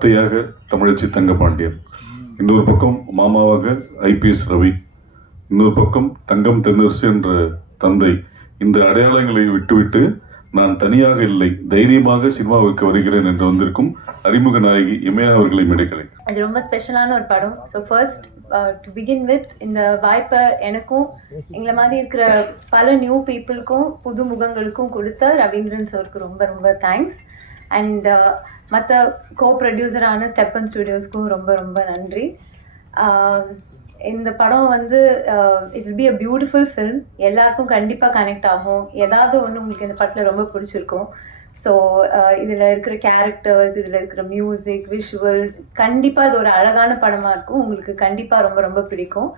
அத்தையாக தமிழச்சி தங்கபாண்டியன், இன்னொரு பக்கம் மாமாவாக ஐபிஎஸ் ரவி, இன்னொரு பக்கம் தங்கம் தென்னரசு என்ற தந்தை. இந்த அடையாளங்களை விட்டுவிட்டு நான் தனியாக இல்லை, தைரியமாக சினிமாவுக்கு வருகிறேன் என்று வந்திருக்கும் அறிமுக நாயகி இமயா அவர்களை மேடைக்கிறேன். அது ரொம்ப ஸ்பெஷலான ஒரு படம். So first to begin with இந்த வாய்ப்பை எனக்கும் எங்களை மாதிரி இருக்கிற பல நியூ பீப்புளுக்கும் புது முகங்களுக்கும் கொடுத்த ரவீந்திரன் சாருக்கு ரொம்ப ரொம்ப தேங்க்ஸ். அண்ட் மற்ற கோ ப்ரொடியூசரான ஸ்டெப்பன் ஸ்டுடியோஸ்க்கும் ரொம்ப ரொம்ப நன்றி. இந்த படம் வந்து it will be a beautiful film. எல்லாருக்கும் கண்டிப்பாக கனெக்ட் ஆகும். ஏதாவது ஒன்று உங்களுக்கு இந்த படத்தில் ரொம்ப பிடிச்சிருக்கும். ஸோ இதில் இருக்கிற கேரக்டர்ஸ், இதில் இருக்கிற மியூசிக், விஷுவல்ஸ், கண்டிப்பாக இது ஒரு அழகான படமாக இருக்கும். உங்களுக்கு கண்டிப்பாக ரொம்ப ரொம்ப பிடிக்கும்.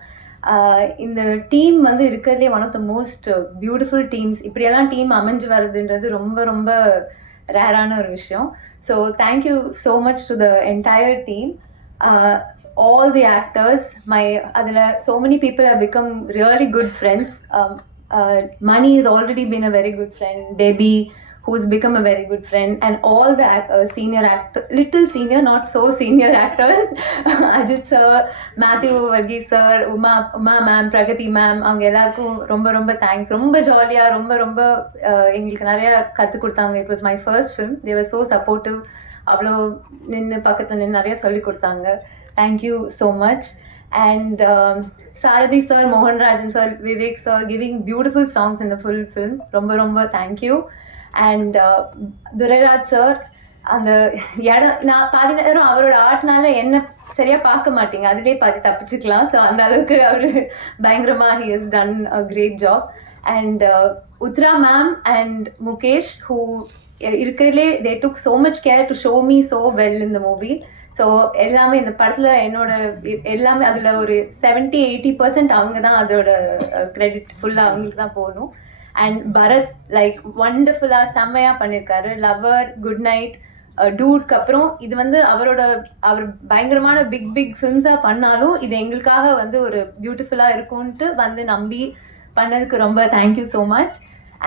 இந்த டீம் வந்து இருக்கிறதுலே one of the most beautiful teams. இப்படியெல்லாம் டீம் அமைஞ்சு வருதுன்றது ரொம்ப ரொம்ப ரேரான ஒரு விஷயம். So thank you so much to the entire team. All the actors, so many people have become really good friends. Mani has already been a very good friend. Debbie, who's become a very good friend, and all the senior actors, little senior, not so senior actors, Ajit sir, Matthew Varghese sir, Uma ma'am, Pragati ma'am, அவங்க எல்லாருக்கும் ரொம்ப ரொம்ப thanks. ரொம்ப ஜாலியாக ரொம்ப எங்களுக்கு நிறையா கற்றுக் கொடுத்தாங்க. It was my first film. They var so supportive. அவ்வளோ நின்று பக்கத்தில் நின்று நிறையா சொல்லி கொடுத்தாங்க. Thank you so much. And Sarathi sir, Mohan Rajan sir, Vivek sir, giving beautiful songs in the full film. Romba romba thank you. And Duraraj sir, அந்த இடம் நான் பாதி நேரம் அவரோட ஆர்ட்னால என்ன சரியாக பார்க்க மாட்டீங்க, அதிலே பாதி தப்பிச்சுக்கலாம். ஸோ அந்த அளவுக்கு அவர் பயங்கரமாக he has done a great job. And Uttara ma'am and Mukesh, who இருக்கிறதுலே they took so much care to show me so well in the movie. So எல்லாமே இந்த படத்தில் என்னோட எல்லாமே அதில் ஒரு 70-80% அவங்க தான் அதோட க்ரெடிட் ஃபுல்லாக அவங்களுக்கு தான் போகணும். அண்ட் பரத் லைக் ஒண்டர்ஃபுல்லாக செம்மையாக பண்ணியிருக்காரு. லவர், குட் நைட், டூட்க்கு அப்புறம் இது வந்து அவர் பயங்கரமான பிக் ஃபிலிம்ஸாக பண்ணாலும் இது எங்களுக்காக வந்து ஒரு பியூட்டிஃபுல்லாக இருக்கும்ன்ட்டு வந்து நம்பி பண்ணதுக்கு ரொம்ப தேங்க்யூ ஸோ மச்.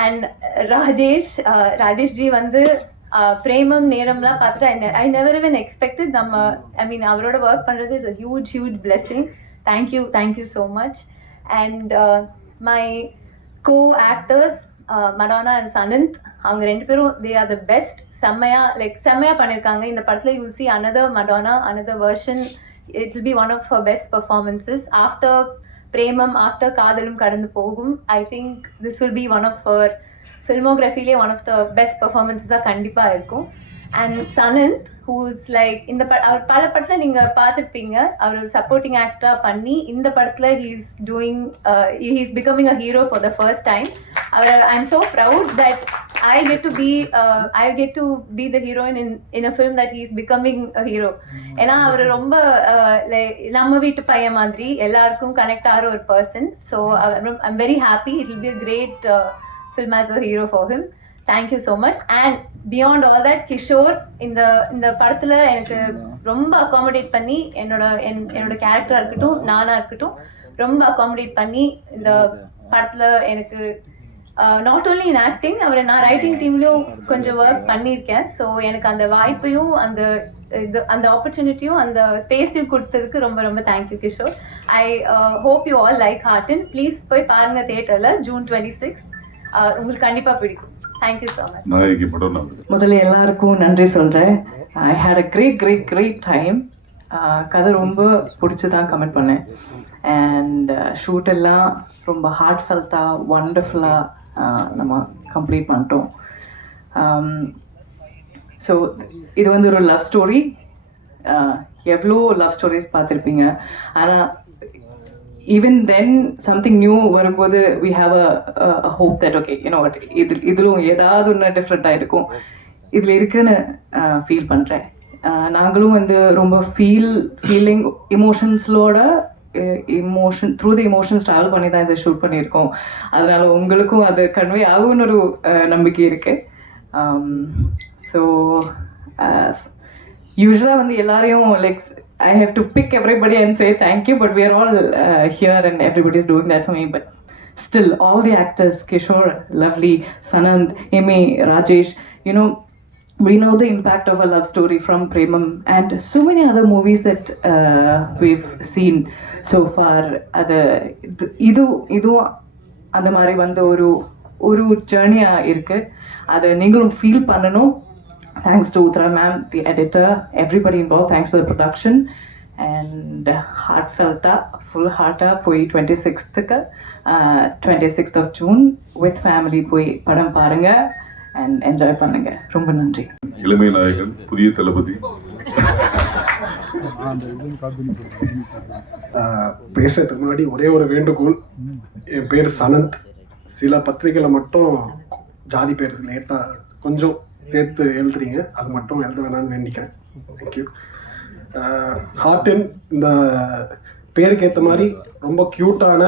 அண்ட் ராஜேஷ்ஜி வந்து பிரேமம் நேரம்லாம் பார்த்துட்டு ஐ நெவர் even expected அவரோட ஒர்க் பண்ணுறது is a huge blessing. Thank you so much. And my co actors Madonna and Sanand, அவங்க ரெண்டு பேரும் தே ஆர் த பெஸ்ட். செம்மையாக பண்ணியிருக்காங்க. இந்த படத்தில் you will see another Madonna, another version. It will be one of her best performances. After Premam, after காதலும் கடந்து போகும், I think this will be one of her filmography one of the best performances கண்டிப்பாக இருக்கும். And Sanand, who's like அவர் பல படத்தில் நீங்கள் பார்த்துருப்பீங்க. அவர் supporting ஆக்டராக பண்ணி இந்த படத்தில் he's becoming a hero for the first time. I'm so proud that I get to be the heroine in a film that he's becoming a hero. ஏன்னா அவர் ரொம்ப நம்ம வீட்டு பையன் மாதிரி எல்லாருக்கும் கனெக்ட் ஆகிற ஒரு person. So I'm very happy. It will be a great film as a hero for him. Thank you so much. And beyond all that, Kishore இந்த படத்தில் எனக்கு ரொம்ப அகாமடேட் பண்ணி என்னோட கேரக்டராக இருக்கட்டும், நானாக இருக்கட்டும், ரொம்ப அகாமடேட் பண்ணி இந்த படத்தில் எனக்கு நாட் ஓன்லி இன் ஆக்டிங், நான் ரைட்டிங் டீம்லேயும் கொஞ்சம் ஒர்க் பண்ணியிருக்கேன். ஸோ எனக்கு அந்த வாய்ப்பையும் அந்த ஆப்பர்ச்சுனிட்டியும் அந்த ஸ்பேஸையும் கொடுத்ததுக்கு ரொம்ப ரொம்ப thank you Kishore. I hope you all like Horton. Please போய் பாருங்கள் தியேட்டரில் June 26. உங்களுக்கு கண்டிப்பாக பிடிக்கும். Thank you so much. முதல்ல எல்லாருக்கும் நன்றி சொல்கிறேன். ஐ ஹேட் அ கிரேட் டைம். கதை ரொம்ப பிடிச்சி தான் கமெண்ட் பண்ணேன். அண்ட் ஷூட் எல்லாம் ரொம்ப ஹார்ட்ஃபெல்ட்டாக ஒண்டர்ஃபுல்லாக நம்ம கம்ப்ளீட் பண்ணிட்டோம். ஸோ இது வந்து ஒரு லவ் ஸ்டோரி. எவ்வளோ லவ் ஸ்டோரிஸ் பார்த்துருப்பீங்க. ஆனால் even then something new வரும்போது we have a hope that okay, you know what, இதிலும் ஏதாவது ஒன்று டிஃப்ரெண்ட்டாக இருக்கும் இதில் இருக்குன்னு ஃபீல் பண்ணுறேன். நாங்களும் வந்து ரொம்ப ஃபீலிங் இமோஷன்ஸோட த்ரூ த இமோஷன்ஸ் ட்ராவல் பண்ணி தான் இதை ஷூட் பண்ணியிருக்கோம். அதனால் உங்களுக்கும் அது கன்வே ஆகும்னு ஒரு நம்பிக்கை இருக்குது. ஸோ யூஸ்வலாக வந்து எல்லாரையும் like I have to pick everybody and say thank you, but we are all here and everybody is doing that for me. But still, all the actors, Kishore, lovely, Sanand, Amy, Rajesh, we know the impact of a love story from Premam and so many other movies that we've seen so far. இது அந்த மாதிரி வந்த ஒரு ஜேர்னியாக இருக்குது. அதை நீங்களும் feel பண்ணணும். Thanks to Uthra ma'am, the editor, everybody involve. Thanks to the production. And full ஹார்ட்டாக போய் 26th of June with family போய் படம் பாருங்கள் அண்ட் என்ஜாய் பண்ணுங்க. ரொம்ப நன்றி. இளமை நாயகன், புதிய தளபதி. பேசுறதுக்கு முன்னாடி ஒரே ஒரு வேண்டுகோள். என் பேர் சனந்த். சில பத்திரிகையில் மட்டும் ஜாதி பேர் லேட்டாக கொஞ்சம் சேர்த்து எழுதுறீங்க, அது மட்டும் எழுத வேணாம்னு வேண்டிக்கிறேன். தேங்க்யூ. ஹார்டின் இந்த பேருக்கு ஏற்ற மாதிரி ரொம்ப க்யூட்டான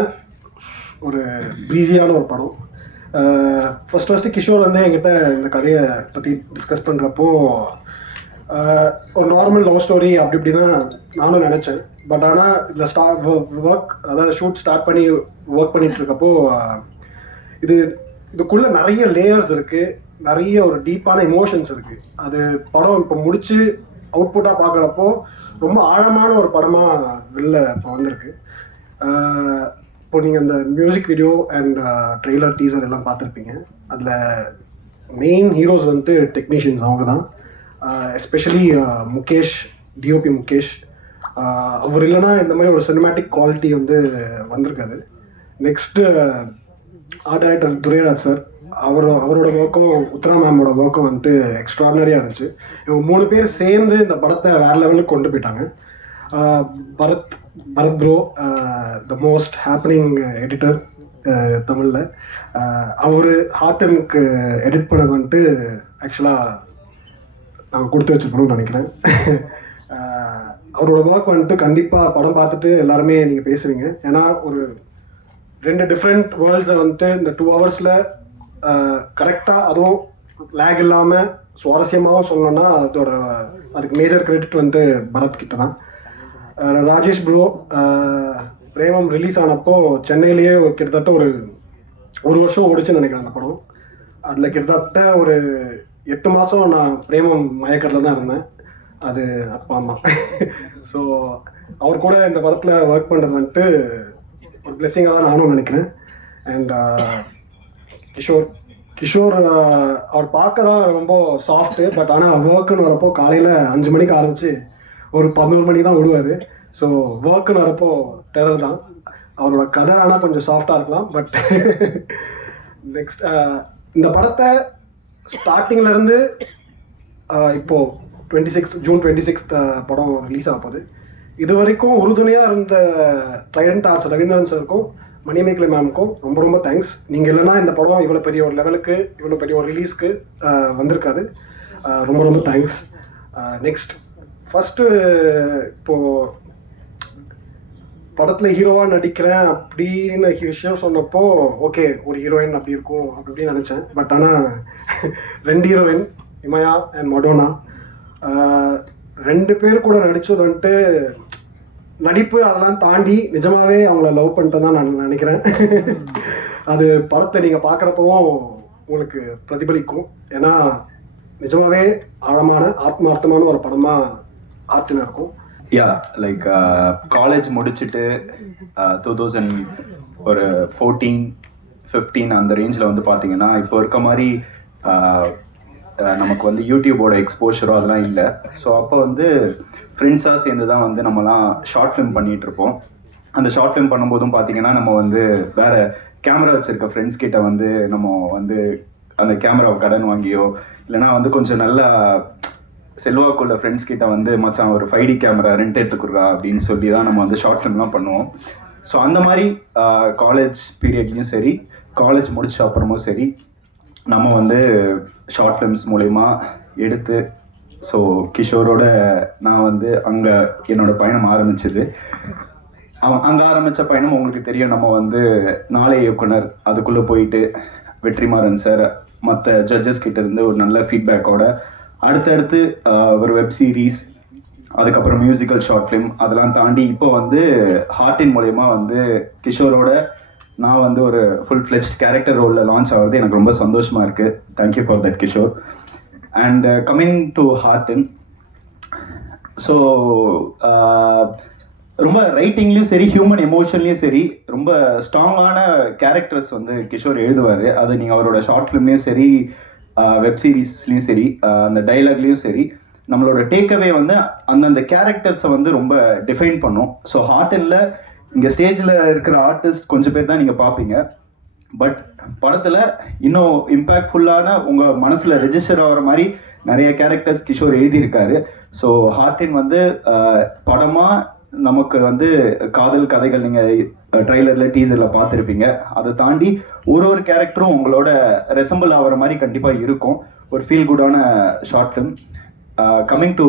ஒரு ப்ரீஸியான ஒரு படம். ஃபஸ்ட்டு கிஷோர் வந்து என்கிட்ட இந்த கதையை பற்றி டிஸ்கஸ் பண்ணுறப்போ ஒரு நார்மல் லவ் ஸ்டோரி அப்படி இப்படி தான் நானும் நினச்சேன். பட் ஆனால் இதில் ஒர்க், அதாவது ஷூட் ஸ்டார்ட் பண்ணி ஒர்க் பண்ணிகிட்டு இருக்கப்போ இதுக்குள்ளே நிறைய லேயர்ஸ் இருக்குது, நிறைய ஒரு டீப்பான எமோஷன்ஸ் இருக்குது. அது படம் இப்போ முடித்து அவுட்புட்டாக பார்க்குறப்போ ரொம்ப ஆழமான ஒரு படமாக வெளில இப்போ வந்திருக்கு. இப்போ நீங்கள் இந்த music video and trailer, teaser எல்லாம் பார்த்துருப்பீங்க. அதில் மெயின் ஹீரோஸ் வந்துட்டு டெக்னீஷியன்ஸ் அவங்க தான். Especially Mukesh, DOP Mukesh. அவர் இல்லைன்னா இந்த மாதிரி ஒரு சினிமேட்டிக் குவாலிட்டி வந்து வந்திருக்காது. Next art director Durairaj sir, அவரோட ஒர்க்கும் உத்ரா மேமோட ஒர்க்கும் வந்துட்டு எக்ஸ்ட்ராடனரியாக இருந்துச்சு. இவங்க 3 பேர் சேர்ந்து இந்த படத்தை வேறு லெவலுக்கு கொண்டு போயிட்டாங்க. Bharath bro, the most happening editor தமிழில். அவர் ஹார்டனுக்கு எடிட் பண்ணது வந்துட்டு ஆக்சுவலாக நாங்கள் கொடுத்து வச்சுருக்கணும்னு நினைக்கிறேன். அவரோட ஒர்க் வந்துட்டு கண்டிப்பாக படம் பார்த்துட்டு எல்லாருமே நீங்கள் பேசுவீங்க. ஏன்னா ஒரு 2 டிஃப்ரெண்ட் வேர்ல்ட்ஸை வந்துட்டு இந்த 2 ஹவர்ஸில் கரெக்டாக, அதுவும் லேக் இல்லாமல் சுவாரஸ்யமாகவும் சொல்லணும்னா அதுக்கு மேஜர் கிரெடிட் வந்து பரத் கிட்ட தான். ராஜேஷ் ப்ரோ, பிரேமம் ரிலீஸ் ஆனப்போ சென்னையிலேயே கிட்டத்தட்ட ஒரு வருஷம் ஓடிச்சுன்னு நினைக்கிறேன் அந்த படம். அதில் கிட்டத்தட்ட ஒரு 8 மாதம் நான் பிரேமம் மயக்கத்தில் தான் இருந்தேன். அது அப்பா அம்மா. ஸோ அவர் கூட இந்த படத்தில் ஒர்க் பண்ணுறது வந்துட்டு ஒரு பிளெஸிங்காக தான் நானும் நினைக்கிறேன். அண்ட் கிஷோர் அவர் பார்க்க தான் ரொம்ப சாஃப்ட்டு. பட் ஆனால் ஒர்க்குன்னு வரப்போ காலையில் 5 மணிக்கு ஆரம்பித்து ஒரு 11 மணிக்கு தான் விடுவார். ஸோ ஒர்க்குன்னு வரப்போ டெரர் தான். அவரோட கதை ஆனால் கொஞ்சம் சாஃப்டாக இருக்கலாம். பட் நெக்ஸ்ட் இந்த படத்தை ஸ்டார்டிங்லேருந்து இப்போது ஜூன் 26 படம் ரிலீஸ் ஆக போகுது. இது வரைக்கும் உறுதுணையாக இருந்த ட்ரைடன்ட் ஆர்ட்ஸ் ரவீந்திரன் சாருக்கும் மணிமேகலை மேமுக்கும் ரொம்ப ரொம்ப தேங்க்ஸ். நீங்கள் இல்லைனா இந்த படம் இவ்வளோ பெரிய ஒரு லெவலுக்கு, இவ்வளோ பெரிய ஒரு ரிலீஸ்க்கு வந்திருக்காது. ரொம்ப ரொம்ப தேங்க்ஸ். நெக்ஸ்ட் ஃபஸ்ட்டு இப்போது படத்தில் ஹீரோவாக நடிக்கிறேன் அப்படின்னு விஷயம் சொன்னப்போ ஓகே ஒரு ஹீரோயின் அப்படி இருக்கும் அப்படின்னு நினச்சேன். பட் ஆனால் 2 ஹீரோயின், இமயா அண்ட் மடோனா, 2 பேர் கூட நடித்தது வந்துட்டு நடிப்பு அதெல்லாம் தாண்டி நிஜமாகவே அவங்கள லவ் பண்ணிட்டு தான் நான் நினைக்கிறேன். அது படத்தை நீங்கள் பார்க்குறப்பவும் உங்களுக்கு பிரதிபலிக்கும். ஏன்னா நிஜமாகவே ஆழமான ஆத்மார்த்தமான ஒரு படமாக ஆர்டினா இருக்கும். லைக் காலேஜ் முடிச்சுட்டு 2014-15 அந்த ரேஞ்சில் வந்து பார்த்தீங்கன்னா இப்போ இருக்க மாதிரி நமக்கு வந்து யூடியூபோட எக்ஸ்போஷரோ அதெல்லாம் இல்லை. ஸோ அப்போ வந்து ஃப்ரெண்ட்ஸாக சேர்ந்து தான் வந்து நம்மலாம் ஷார்ட் ஃபிலிம் பண்ணிகிட்ருப்போம். அந்த ஷார்ட் ஃபிலிம் பண்ணும்போதும் பார்த்தீங்கன்னா நம்ம வந்து வேறு கேமரா வச்சுருக்க ஃப்ரெண்ட்ஸ் கிட்ட வந்து நம்ம வந்து அந்த கேமராவை கடன் வாங்கியோ இல்லைனா வந்து கொஞ்சம் நல்லா செல்வாக்குள்ள ஃப்ரெண்ட்ஸ் கிட்ட வந்து மச்சான் ஒரு 5D கேமரா ரெண்ட் எடுத்துக்குறா அப்படின்னு சொல்லி தான் நம்ம வந்து ஷார்ட் ஃபிலிம்லாம் பண்ணுவோம். ஸோ அந்த மாதிரி காலேஜ் பீரியட்லேயும் சரி, காலேஜ் முடிச்ச அப்புறமும் சரி, நம்ம வந்து ஷார்ட் ஃபிலிம்ஸ் மூலயமா எடுத்து ஸோ கிஷோரோட நான் வந்து அங்கே என்னோடய பயணம் ஆரம்பிச்சது. அங்கே ஆரம்பித்த பயணம் உங்களுக்கு தெரியும். நம்ம வந்து நாளை இயக்குனர் அதுக்குள்ளே போயிட்டு வெற்றிமாறன் சார் மற்ற ஜட்ஜஸ் கிட்ட இருந்து ஒரு நல்ல ஃபீட்பேக்கோட அடுத்தடுத்து ஒரு வெப் சீரிஸ், அதுக்கப்புறம் மியூசிக்கல் ஷார்ட் ஃபிலிம், அதெல்லாம் தாண்டி இப்போ வந்து ஹார்டின் மூலயமா வந்து கிஷோரோட நான் வந்து ஒரு ஃபுல் ஃப்ளெஜ்ட் கேரக்டர் ரோலில் லான்ச் ஆகிறது எனக்கு ரொம்ப சந்தோஷமாக இருக்குது. Thank you for that Kishore. And coming to Horton, so ரொம்ப ரைட்டிங்லேயும் சரி ஹியூமன் எமோஷன்லேயும் சரி ரொம்ப ஸ்ட்ராங்கான கேரக்டர்ஸ் வந்து கிஷோர் எழுதுவார். அது நீங்கள் அவரோட ஷார்ட் ஃபிலிம்லேயும் சரி வெப் சீரிஸ்லேயும் சரி அந்த டைலாக்லேயும் சரி நம்மளோட டேக்அவே வந்து அந்தந்த கேரக்டர்ஸை வந்து ரொம்ப டிஃபைன் பண்ணும். ஸோ ஹார்டனில் இங்கே ஸ்டேஜில் இருக்கிற ஆர்டிஸ்ட் கொஞ்சம் பேர் தான் நீங்கள் பார்ப்பீங்க, பட் படத்தில் இன்னும் இம்பேக்ட்ஃபுல்லான உங்கள் மனசில் ரெஜிஸ்டர் ஆகிற மாதிரி நிறைய கேரக்டர்ஸ் கிஷோர் எழுதியிருக்காரு. ஸோ ஹார்டின் வந்து படமாக நமக்கு வந்து காதல் கதைகள் நீங்கள் ட்ரைலரில் டீசரில் பார்த்துருப்பீங்க. அதை தாண்டி ஒரு கேரக்டரும் உங்களோட ரெசம்பிள் ஆகிற மாதிரி கண்டிப்பாக இருக்கும். ஒரு ஃபீல் குட்டான short film. Coming to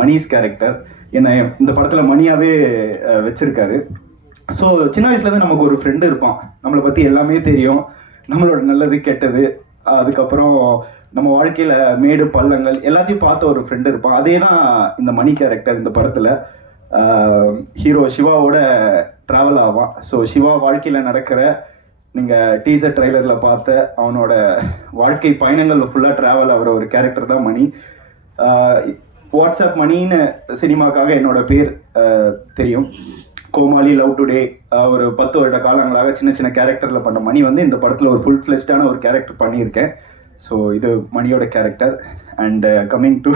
Mani's character, என்னை இந்த படத்தில் மணியாகவே வச்சுருக்காரு. ஸோ சின்ன வயசுலேருந்து நமக்கு ஒரு ஃப்ரெண்டு இருப்பான், நம்மளை பற்றி எல்லாமே தெரியும், நம்மளோட நல்லது கெட்டது, அதுக்கப்புறம் நம்ம வாழ்க்கையில் மேடு பள்ளங்கள் எல்லாத்தையும் பார்த்த ஒரு ஃப்ரெண்டு இருப்பான். அதே தான் இந்த மணி கேரக்டர் இந்த படத்தில். ஹீரோ சிவாவோட ட்ராவல் ஆவான். ஸோ சிவா வாழ்க்கையில் நடக்கிற நீங்கள் டீசர் ட்ரைலரில் பார்த்த அவனோட வாழ்க்கை பயணங்கள் ஃபுல்லாக ட்ராவல் ஆகிற ஒரு கேரக்டர் தான் மணி. வாட்ஸ்அப் மணின்னு சினிமாக்காக என்னோட பேர் தெரியும். கோமாளி, லவ் டுடே, ஒரு 10 வருட காலங்களாக சின்ன சின்ன கேரக்டரில் பண்ண மணி வந்து இந்த படத்தில் ஒரு ஃபுல் ஃப்ளெஷ்டான ஒரு கேரக்டர் பண்ணியிருக்கேன். ஸோ இது மணியோட character. And coming to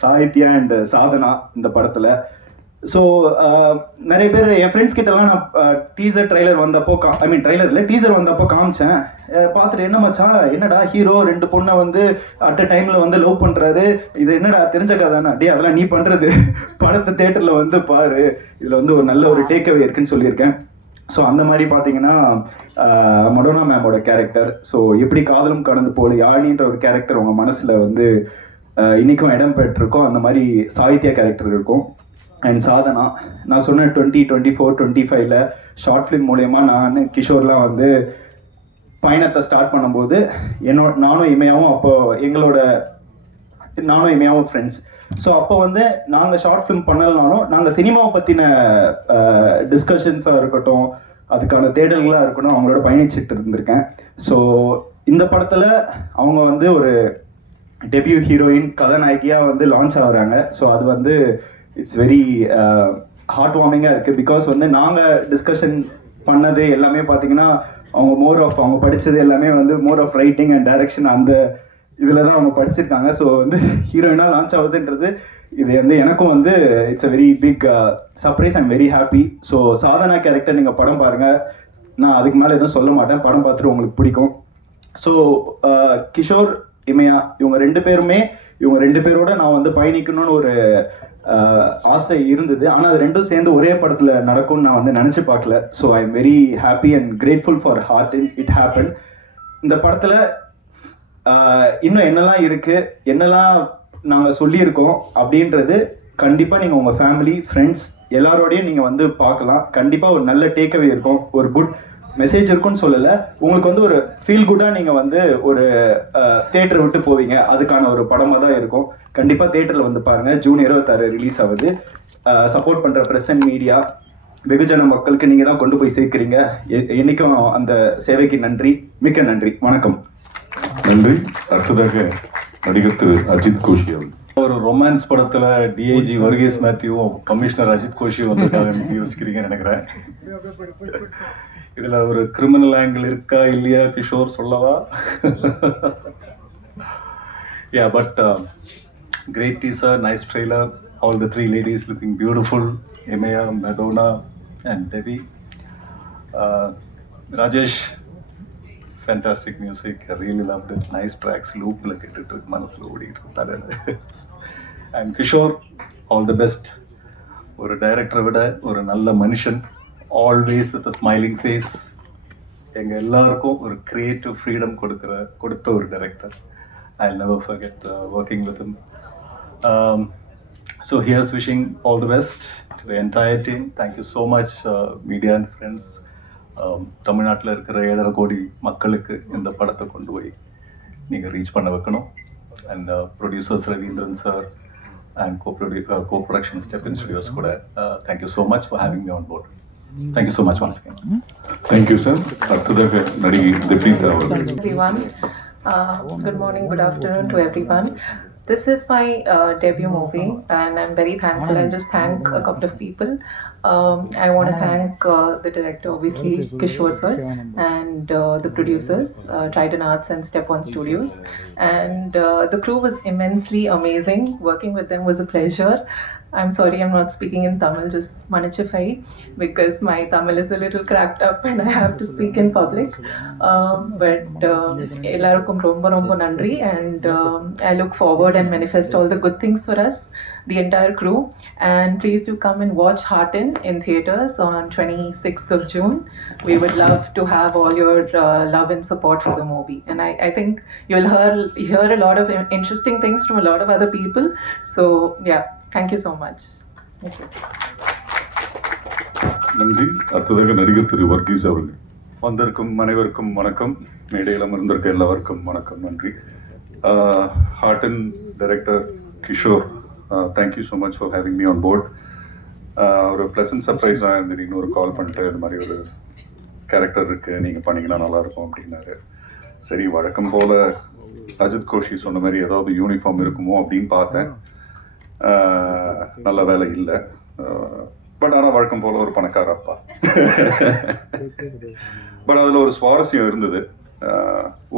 Sahithya and Sadhana இந்த படத்தில். ஸோ நிறைய பேர் என் ஃப்ரெண்ட்ஸ் கிட்டலாம் நான் டீசர் ட்ரைலர் வந்தப்போ டீசர் வந்தப்போ காமிச்சேன். பார்த்துட்டு என்ன மச்சான், என்னடா ஹீரோ 2 பொண்ணை வந்து அட் அ டைமில் வந்து லவ் பண்ணுறாரு, இது என்னடா தெரிஞ்ச கதைன்னா, டே அதெல்லாம் நீ பண்ணுறது, படத்தை தேட்டரில் வந்து பாரு, இதில் வந்து ஒரு நல்ல ஒரு டேக்அவே இருக்குன்னு சொல்லியிருக்கேன். ஸோ அந்த மாதிரி பார்த்தீங்கன்னா மடோனா மேமோட கேரக்டர், ஸோ எப்படி காதலும் கடந்து போல யாழின்ற ஒரு கேரக்டர் உங்கள் மனசில் வந்து இன்றைக்கும் இடம் பெற்றிருக்கோ அந்த மாதிரி சாகித்யா கேரக்டர் இருக்கும். அண்ட் சாதனா, நான் சொன்ன 2024, 25ல் ஷார்ட் ஃபிலிம் மூலயமா நான் கிஷோர்லாம் வந்து பயணத்தை ஸ்டார்ட் பண்ணும்போது நானும் இமையாவும் ஃப்ரெண்ட்ஸ். ஸோ அப்போ வந்து நாங்கள் ஷார்ட் ஃபிலிம் பண்ணலனாலும் நாங்கள் சினிமாவை பற்றின டிஸ்கஷன்ஸாக இருக்கட்டும், அதுக்கான தேடல்களாக இருக்கட்டும், அவங்களோட பயணிச்சுட்டு இருந்திருக்கேன். ஸோ இந்த படத்தில் அவங்க வந்து ஒரு டெபியூ ஹீரோயின் கதாநாயகியாக வந்து லான்ச் ஆகுறாங்க. ஸோ அது வந்து இட்ஸ் வெரி ஹார்ட் வார்மிங்காக இருக்குது. பிகாஸ் வந்து நாங்கள் டிஸ்கஷன் பண்ணது எல்லாமே பார்த்தீங்கன்னா அவங்க படித்தது எல்லாமே வந்து more of writing and direction அந்த இதில் தான் அவங்க படிச்சிருக்காங்க. ஸோ வந்து ஹீரோயினாக லான்ச் ஆகுதுன்றது இது வந்து எனக்கும் வந்து it's a very big surprise. I'm very happy. So Sadhana character நீங்கள் படம் பாருங்கள், நான் அதுக்கு மேலே எதுவும் சொல்ல மாட்டேன், படம் பார்த்துட்டு உங்களுக்கு பிடிக்கும். ஸோ கிஷோர், இமையா இவங்க 2 பேரோட நான் வந்து பயணிக்கணும்னு ஒரு ஆசை இருந்தது. ஆனால் அது 2ம் சேர்ந்து ஒரே படத்தில் நடக்கும்னு நான் வந்து நினச்சி பார்க்கல. So I am very happy and grateful for hard it happen. இந்த படத்தில் இன்னும் என்னெல்லாம் இருக்குது, என்னெல்லாம் நாங்கள் சொல்லியிருக்கோம் அப்படின்றது கண்டிப்பாக நீங்கள் உங்கள் ஃபேமிலி, ஃப்ரெண்ட்ஸ் எல்லாரோடையும் நீங்கள் வந்து பார்க்கலாம். கண்டிப்பாக ஒரு நல்ல டேக்அவே இருக்கும், ஒரு குட் மெசேஜ் இருக்குன்னு சொல்லலை, உங்களுக்கு வந்து ஒரு ஃபீல் குட்டாக நீங்கள் வந்து ஒரு தேட்டரை விட்டு போவீங்க, அதுக்கான ஒரு படமாக தான் இருக்கும். கண்டிப்பாக தேட்டரில் வந்து பாருங்கள். ஜூன் 26 ரிலீஸ் ஆகுது. சப்போர்ட் பண்ணுற ப்ரெஸ் அண்ட் மீடியா, வெகுஜன மக்களுக்கு நீங்கள் தான் கொண்டு போய் சேர்க்குறீங்க. என்றைக்கும் அந்த சேவைக்கு நன்றி, மிக்க நன்றி, வணக்கம். நன்றி. அடுத்ததாக நடிகர் திரு அஜித் கோஷி அவர்கள். ஒரு ரொமான்ஸ் படத்துல டிஐஜி வர்கீஸ் மேத்யூவும் கமிஷனர் அஜித் கோஷியும் வந்திருக்காங்க யோசிக்கிறீங்கன்னு நினைக்கிறேன். இதுல ஒரு கிரிமினல் ஆங்கிள் இருக்கா இல்லையா கிஷோர் சொல்லவா? Yeah, but great teaser, nice trailer. All the 3 ladies looking beautiful. Emaya, Madonna, and Devi. Rajesh, fantastic music. I really loved it. Nice tracks. Loop like it took manaslu odi. And Kishore, all the best. ஒரு டைரக்டரை விட ஒரு நல்ல மனுஷன், always with smiling face. எங்கள் எல்லாருக்கும் ஒரு creative freedom கொடுத்த ஒரு director. I'll never forget working with him. So here's wishing all the best to the entire team. Thank you so much, media and friends. தமிழ்நாட்டில் இருக்கிற 7.5 கோடி மக்களுக்கு இந்த படத்தை கொண்டு போய் நீங்கள் ரீச் பண்ண வைக்கணும். And producers Ravindran sir and co-production Step In Studios கூட thank you so much for having me on board. Thank you so much once again. Thank you sir. அடுத்ததாக நடிகை தீபிகா அவர்கள். Everyone. Good morning, good afternoon to everyone. This is my debut movie, and I'm very thankful. I'll just thank a couple of people. I want to thank the director, obviously, Kishore sir, and the producers, Trident Arts and Step One Studios. And the crew was immensely amazing. Working with them was a pleasure. I'm sorry I'm not speaking in Tamil, just Manichafai, because my Tamil is a little cracked up and I have to speak in public. But எல்லாருக்கும் ரொம்ப ரொம்ப நன்றி, and I look forward and manifest all the good things for us, the entire crew. And please do come and watch Heartin in theaters on 26th of June. We would love to have all your love and support for the movie. And I think you'll hear a lot of interesting things from a lot of other people. So yeah, thank you so much. Thank you. நன்றி. அடுத்ததாக நடிகர் திரு வர்கீஸ் அவர்கள். வந்திருக்கும் அனைவருக்கும் வணக்கம். மேடையில் அமர்ந்திருக்க எல்லாருக்கும் வணக்கம், நன்றி. Hardan director Kishore, thank you so much for having me on board. ஒரு ப்ளசன்ட் சர்ப்ரைஸாக இருந்து இன்னொரு கால் பண்ணிட்டு இந்த மாதிரி ஒரு கேரக்டர் இருக்குது, நீங்கள் பண்ணிங்கன்னா நல்லாயிருக்கும் அப்படின்னாரு. சரி, வழக்கம் போல் அஜித் கோஷி சொன்ன மாதிரி ஏதாவது யூனிஃபார்ம் இருக்குமோ அப்படின்னு பார்த்தேன். நல்ல வேலை இல்லை. பட் ஆனால் வழக்கம் போல் ஒரு பணக்கார அப்பா. பட் அதில் ஒரு சுவாரஸ்யம் இருந்தது.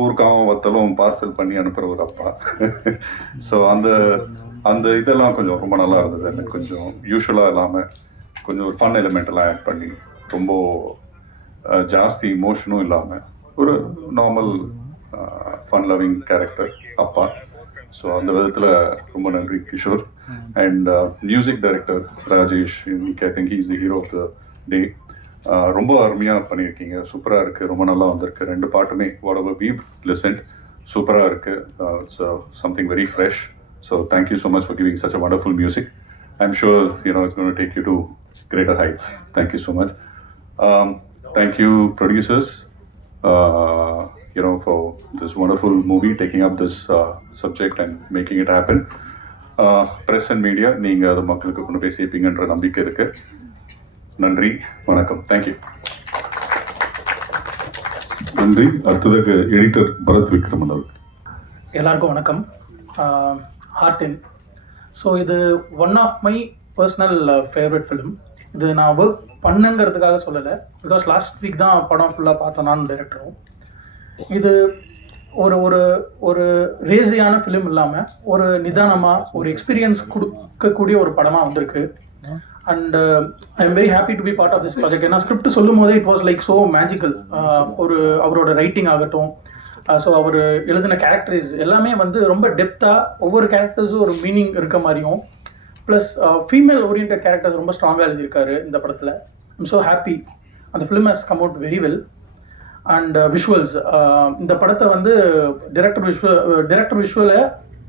ஊருக்காகவும் வத்தலும் பார்சல் பண்ணி அனுப்புகிற ஒரு அப்பா. ஸோ அந்த இதெல்லாம் கொஞ்சம் ரொம்ப நல்லா இருந்தது. எனக்கு கொஞ்சம் யூஸ்வலாக இல்லாமல் கொஞ்சம் ஒரு ஃபன் எலிமெண்ட்டெல்லாம் ஆட் பண்ணி ரொம்ப ஜாஸ்தி இமோஷனும் இல்லாமல் ஒரு நார்மல் ஃபன் லவ்விங் கேரக்டர் அப்பா. ஸோ அந்த விதத்தில் ரொம்ப நன்றி Kishore. And music director Rajesh, I think he's the hero of the day. ரொம்ப அருமையாக பண்ணியிருக்கீங்க, சூப்பராக இருக்குது, ரொம்ப நல்லா வந்திருக்கு. 2 பாட்டுமே வாட் எவர் வீவ் லிசன்ட் சூப்பராக இருக்குது. It's something very fresh. So thank you so much for giving such a wonderful music. I'm sure it's going to take you to greater heights. Thank you so much. Thank you producers for this wonderful movie, taking up this subject and making it happen. Press and media, நீங்கள் அது மக்களுக்கு கொண்டு போய் சேர்ப்பீங்கன்ற நம்பிக்கை இருக்கு. நன்றி, வணக்கம், thank you. நன்றி. அடுத்ததாக எடிட்டர் பரத் விக்ரமன் அவர்கள். எல்லாருக்கும் வணக்கம். ஹார்டின், ஸோ இது one of my personal favourite film. இது நான் ஒர்க் பண்ணுங்கிறதுக்காக சொல்லலை, பிகாஸ் லாஸ்ட் வீக் தான் படம் ஃபுல்லாக பார்த்தோம் நான் டைரக்டரும். இது ஒரு ஒரு ஒரு ரேசியான ஃபிலிம் இல்லாமல் ஒரு நிதானமாக ஒரு எக்ஸ்பீரியன்ஸ் கொடுக்கக்கூடிய ஒரு படமாக வந்திருக்கு. And I am very happy to be part of this project. ஏன்னா ஸ்கிரிப்ட் சொல்லும் போதே it was like so magical. அவரோட ரைட்டிங் ஆகட்டும், ஸோ அவர் எழுதின கேரக்டர்ஸ் எல்லாமே வந்து ரொம்ப டெப்த்தாக, ஒவ்வொரு கேரக்டர்ஸும் ஒரு மீனிங் இருக்க மாதிரியும், ப்ளஸ் ஃபீமேல் ஓரியன்ட் கேரக்டர்ஸ் ரொம்ப ஸ்ட்ராங்காக எழுதியிருக்காரு இந்த படத்தில். I'm so happy. அந்த film has come out very well. And visuals, இந்த படத்தை வந்து டிரெக்டர் விஷுவலை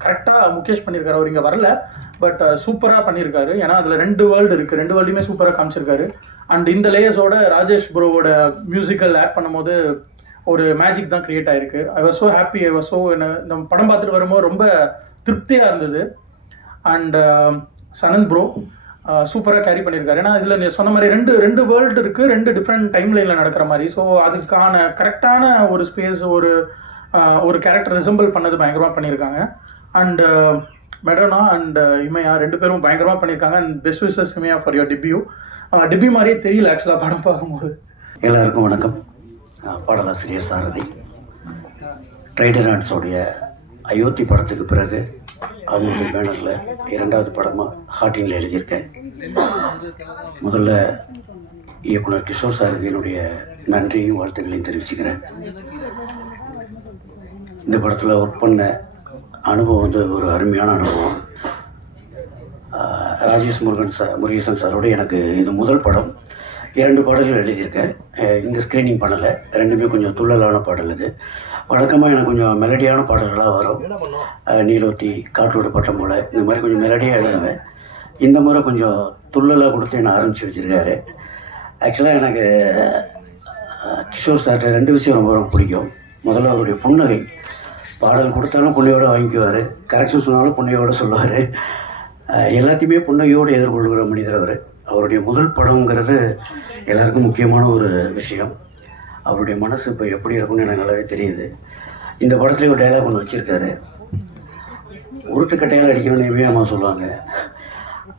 கரெக்டாக முகேஷ் பண்ணியிருக்காரு. அவர் இங்கே வரல, பட் சூப்பராக பண்ணியிருக்காரு. ஏன்னா அதில் 2 வேர்ல்டு இருக்குது, 2 வேர்ல்டுமே சூப்பராக காமிச்சிருக்காரு. அண்ட் இந்த லேயர்ஸோட ராஜேஷ் ப்ரோவோட மியூசிக்கல் ஆட் பண்ணும்போது ஒரு மேஜிக் தான் க்ரியேட் ஆகிருக்கு. I was so happy. I was so நம்ம படம் பார்த்துட்டு வரும்போது ரொம்ப திருப்தியாக இருந்தது. அண்ட் சனந்த் ப்ரோ சூப்பராக கேரி பண்ணியிருக்காரு. ஏன்னா இதில் நீ சொன்ன மாதிரி ரெண்டு வேர்ல்டு இருக்குது, 2 டிஃப்ரெண்ட் டைம் லைனில் நடக்கிற மாதிரி. ஸோ அதுக்கான கரெக்டான ஒரு ஸ்பேஸ், ஒரு கேரக்டர் ரிசம்பிள் பண்ணது பயங்கரமாக பண்ணியிருக்காங்க. அண்ட் மெடோனா அண்ட் இமையா 2 பேரும் பயங்கரமாக பண்ணியிருக்காங்க. And best wishes Imaiya for your debut மாதிரியே தெரியல ஆக்சுவலாக படம் பார்க்கும்போது. எல்லாருக்கும் வணக்கம். பாடலாசிரியர் சாரதி. ட்ரைடன் ஆர்ட்ஸோடைய அயோத்தி படத்துக்கு பிறகு அதனுடைய பேனரில் 2வது படமாக ஹார்டினில் எழுதியிருக்கேன். முதல்ல இயக்குனர் கிஷோர் சாருக்கு என்னுடைய நன்றியும் வாழ்த்துக்களையும் தெரிவிச்சுக்கிறேன். இந்த படத்தில் ஒர்க் பண்ண அனுபவம் வந்து ஒரு அருமையான அனுபவம். ராஜேஷ் முருகேசன் சாரோட எனக்கு இது முதல் படம். 2 பாடல்கள் எழுதியிருக்கேன். இங்கே ஸ்க்ரீனிங் பண்ணலை, 2மே கொஞ்சம் துள்ளலான பாடல். இது வழக்கமாக எனக்கு கொஞ்சம் மெலடியான பாடல்களாக வரும். நீலோத்தி, காற்றோடு பட்டம் போல், இந்த மாதிரி கொஞ்சம் மெலடியாக எழுதுவேன். இந்த முறை கொஞ்சம் துள்ளலாக கொடுத்து என்னை ஆரம்பித்து வச்சுருக்காரு. ஆக்சுவலாக எனக்கு கிஷோர் சார்கிட்ட 2 விஷயம் ரொம்ப ரொம்ப பிடிக்கும். முதல்ல அவருடைய புன்னகை. பாடல் கொடுத்தாலும் புன்னையோடு வாங்கிக்குவார், கரெக்ஷன் சொன்னாலும் புன்னையோடு சொல்லுவார். எல்லாத்தையுமே புன்னையோடு எதிர்கொள்கிற மனிதர் அவர். அவருடைய முதல் படங்கிறது எல்லாருக்கும் முக்கியமான ஒரு விஷயம். அவருடைய மனசு இப்போ எப்படி இருக்கும்னு எனக்கு நல்லாவே தெரியுது. இந்த படத்துலேயே ஒரு டைலாக் ஒன்று வச்சுருக்காரு. உருட்டுக்கட்டையால் அடிக்கணும்னு எப்பயும் அம்மா சொல்லுவாங்க.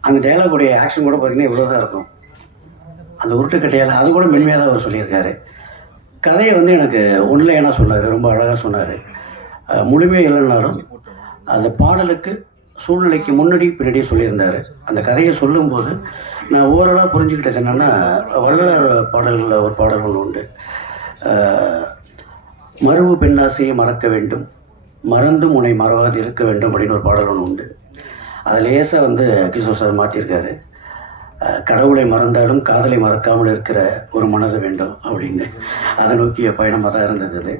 அந்த டைலாகுடைய ஆக்ஷன் கூட பார்த்திங்கன்னா இவ்வளோ தான் இருக்கும். அந்த உருட்டுக்கட்டையால் அது கூட மென்மையாக தான் அவர் சொல்லியிருக்காரு. கதையை வந்து எனக்கு ஒன்றில் ஏன்னா சொன்னார், ரொம்ப அழகாக சொன்னார். முழுமையாக இல்லைனாலும் அந்த பாடலுக்கு சூழ்நிலைக்கு முன்னாடி பின்னாடியே சொல்லியிருந்தார். அந்த கதையை சொல்லும்போது நான் ஓவராலாக புரிஞ்சுக்கிட்டது என்னென்னா, வள்ளலார் பாடல்களில் ஒரு பாடல் ஒன்று உண்டு. மறுவு பெண்ணாசையை மறக்க வேண்டும், மறந்தும் உன்னை மறவாது இருக்க வேண்டும் அப்படின்னு ஒரு பாடல் ஒன்று உண்டு. அதை லேசாக வந்து கிஷோர் சார் மாற்றிருக்காரு. கடவுளை மறந்தாலும் காதலை மறக்காமல் இருக்கிற ஒரு மனது வேண்டும் அப்படின்னு. அதை நோக்கிய பயணமாக தான் இருந்தது அது.